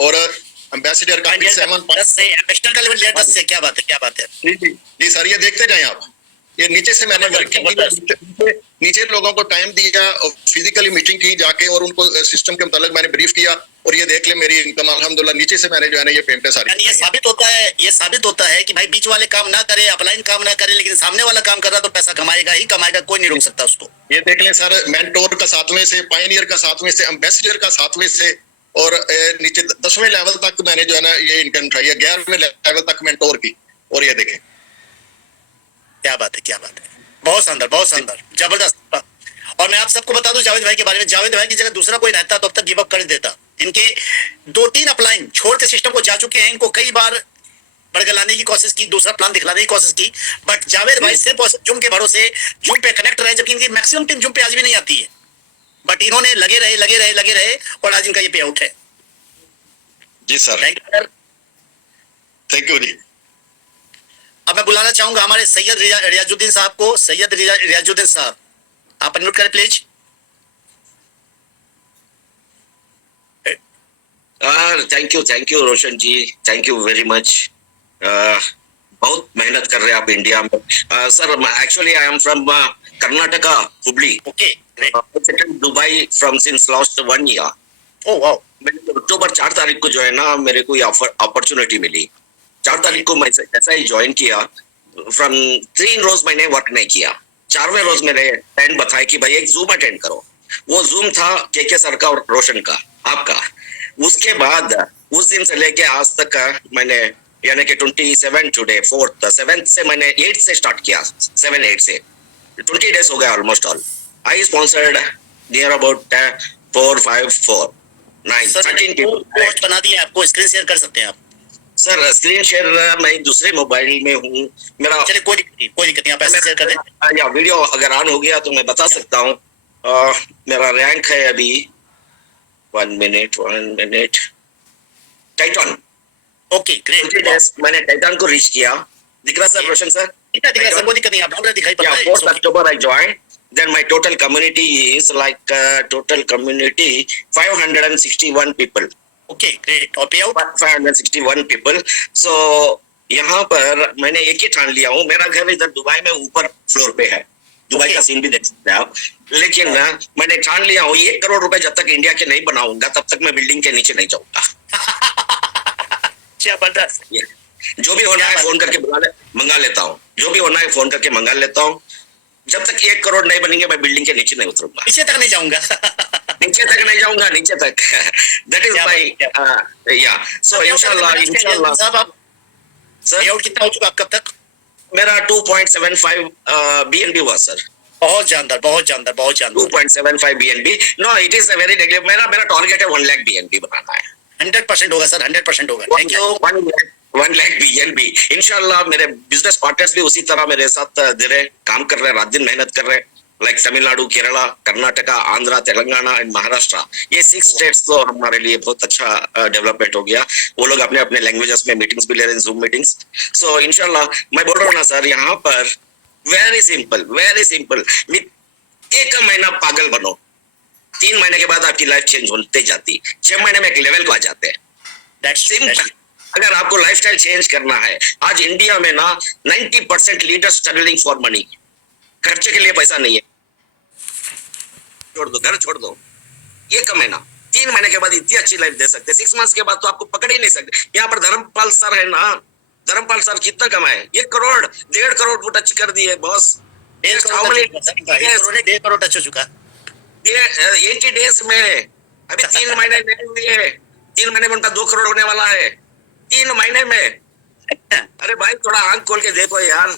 और एम्बेसडर का 7 से, एम्बेसडर का लेवल 10 से। क्या बात है। जी सर, ये देखते जाएं आप। ये नीचे से मैंने वर्किंग की, नीचे लोगों को टाइम दिया और फिजिकली मीटिंग की जाके, और उनको सिस्टम के मुताबिक मैंने ब्रीफ किया। और ये देख ले मेरी इनकम अल्हम्दुलिल्लाह नीचे से मैंने जो है ना ये पेमेंटें सारी। ये साबित होता है कि भाई बीच वाले काम ना करे, अपलाइन काम ना करे, लेकिन सामने वाला काम कर रहा तो पैसा कमाएगा ही कमाएगा, कोई नहीं रोक सकता उसको। ये देख लें सर, मेंटोर का 7वें से, पायनियर का 7वें से, एम्बेसडर का 7वें से, और नीचे 10वें लेवल तक मैंने जो है ना ये इनकम उठाई है, 11वें लेवल तक मेंटोर की। और ये देखें क्या बात है। बहुत शानदार, जबरदस्त। और मैं आप सबको बता दूं जावेद भाई के बारे में, जावेद भाई की जगह दूसरा कोई रहता तो अब तक गिव अप कर देता। इनके 2-3 अपलाइन छोड़ के सिस्टम को जा चुके हैं। इनको कई बार बरगलाने की कोशिश की, दूसरा प्लान दिखलाने की कोशिश की, बट जावेद भाई सिर्फ और सिर्फ जुम के भरोसे जुम पे कनेक्ट रहे, जबकि इनकी मैक्सिमम टीम जुम पे आज भी नहीं आती है। बट इन्होंने लगे रहे और आज इनका ये पे आउट है। जी सर, थैंक यू जी। अब मैं बुलाना चाहूंगा हमारे सैयद रियाजुद्दीन साहब को। सैयद रियाजुद्दीन साहब, आप अनम्यूट करें please. Thank you Roshan ji, thank you very much. बहुत मेहनत कर रहे हैं आप इंडिया में। Sir actually I am from Karnataka, Hubli. Okay, Dubai from since last 1 year. Oh wow. मैंने अक्टूबर 4 तारीख को जो है ना मेरे को अपॉर्चुनिटी मिली। 4 तारीख को मैं ऐसा ही ज्वाइन किया। फ्रॉम 3 रोज मैंने वर्क नहीं किया। 4वें रोज मेरे फ्रेंड बताए कि भाई एक जूम अटेंड करो। वो जूम था के सर का और रोशन का, आपका। उसके बाद उस दिन से लेके आज तक मैंने यानी कि 27 टुडे 4th 7th से मैंने 8 से स्टार्ट किया। 7-8 से 20 डेज हो गया almost all. I sponsored near about 4-5-4-9 13 post बना दिया, आपको स्क्रीन शेयर कर सकते हैं आप। सर स्क्रीन शेयर मैं दूसरे मोबाइल में हूँ मेरा। चलिए कोई दिक्कत नहीं, आप ऐसे शेयर कर दें। या वीडियो अगर ऑन हो गया तो मैं बता सकता हूँ। मेरा रैंक है अभी 1 मिनट टाइटन। Okay great. मैंने टाइटन को रीच किया। दिख रहा सर रोशन सर? दिख रहा सर, कोई दिक्कत नहीं, आप दिखाई पड़ रहा है। 4th October I joined. Then my total community is like 561 people. Okay great. और पे आउट 561 people. So यहाँ पर मैंने एक ही ठान लिया हूँ, मेरा घर इधर दुबई में ऊपर फ्लोर पे है। दुबई का सीन भी देख सकते हैं आप। लेकिन मैंने ठान लिया हूँ 1 करोड़ रुपए जब तक इंडिया के नहीं बनाऊंगा तब तक मैं बिल्डिंग के नीचे नहीं जाऊंगा। जबरदस्त। जो भी होना है फोन करके मंगा लेता हूँ, जो भी होना है फोन करके मंगा लेता हूँ। जब तक 1 करोड़ नहीं बनेंगे मैं बिल्डिंग के नीचे नहीं उतरूंगा, नीचे तक नहीं जाऊंगा। नीचे तक नहीं जाऊंगा, नीचे तक। दैट इज माय या सो इंशाल्लाह। साहब आप सर पेआउट कितना हो चुका आप कब तक? मेरा 2.75 BNB हुआ सर। बहुत जानदार, बहुत जानदार, बहुत जानदार। 2.75 BNB। No it is a very negative. मेरा टारगेट है 1 लाख BNB बनाना है। 100% होगा सर, 100% होगा। Thank you. 1 लाख BNB इंशाल्लाह। मेरे बिजनेस पार्टनर्स भी उसी तरह मेरे साथ दे रहे काम कर रहे हैं, रात दिन मेहनत कर रहे हैं। लाइक तमिलनाडु, केरला, कर्नाटका, आंध्रा, तेलंगाना एंड महाराष्ट्र, ये 6 स्टेट्स तो हमारे लिए बहुत अच्छा डेवलपमेंट हो गया। वो लोग अपने अपने लैंग्वेजेस में मीटिंग्स भी ले रहे हैं, जूम मीटिंग्स। सो इंशाल्लाह मैं बोल रहा हूँ ना सर, यहाँ पर वेरी सिंपल, वेरी सिंपल। 1 महीना पागल बनो, 3 महीने के बाद आपकी लाइफ चेंज होते जाती, 6 महीने में एक लेवल को आ जाते हैं। That's simple. अगर आपको लाइफस्टाइल चेंज करना है, आज इंडिया में ना 90% लीडर्स स्ट्रगलिंग फॉर मनी, खर्चे के लिए पैसा नहीं है। छोड़ दो, घर छोड़ दो। 1 महीना, 3 महीने के बाद इतनी अच्छी लाइफ दे सकते हैं। 6 मंथ्स के बाद तो आपको पकड़ ही नहीं सकते। यहाँ पर धर्मपाल सर है ना, धर्मपाल सर कितना कमाए? 1 करोड़, 1.5 करोड़ को टच कर दिए बॉस। 1.5 करोड़ टच हो चुका। 80 डेज में, अभी 3 महीने नहीं हुए, 3 महीने में उनका 2 करोड़ होने वाला है। 3 महीने में। अरे भाई थोड़ा आंख खोल के देखो यार।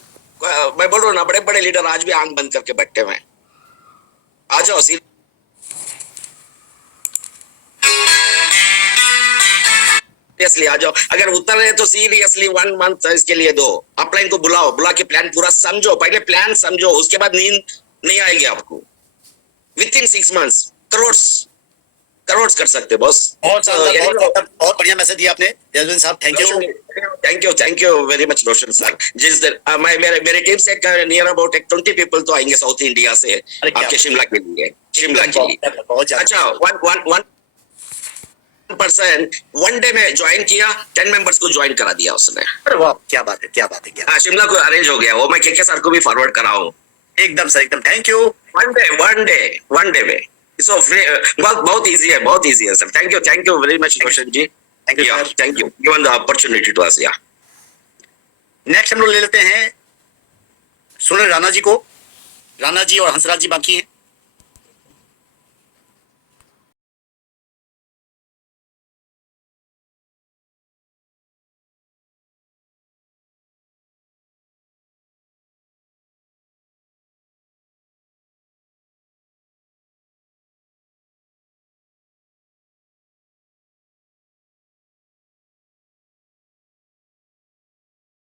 मैं बोल रहा हूँ ना, बड़े बड़े लीडर आज भी आंख बंद करके बैठे हुए हैं। आ जाओ सीरियसली आ जाओ। अगर उतर रहे तो सीरियसली 1 मंथ इसके लिए दो। अपलाइन को बुलाओ, बुला के प्लान पूरा समझो। पहले प्लान समझो, उसके बाद नींद नहीं आएगी आपको। विद इन 6 मंथ्स करोड़ कर सकते बॉस। बहुत बहुत बढ़िया मैसेज दिया आपने जसविंद साहब। Thank you very much Roshan sir. जिस दिन मेरे टीम से नियर अबाउट 20 पीपल तो आएंगे साउथ इंडिया से आपके शिमला के लिए। अच्छा 1% 1 डे में ज्वाइन किया, 10 मेंबर्स को ज्वाइन करा दिया उसने। अरे वाह, क्या बात है, क्या बात है, क्या। हाँ, शिमला को अरेंज हो गया वो। मैं के सर को भी फॉरवर्ड कराऊं। एकदम सर, एकदम। Thank you. 1 डे में सो बहुत इजी है, बहुत इजी है sir. Thank you very much Roshan ji. Thank you given the opportunity to us. या नेक्स्ट हम लोग ले लेते हैं सुनील राणा जी को। राणा जी और हंसराज जी बाकी हैं।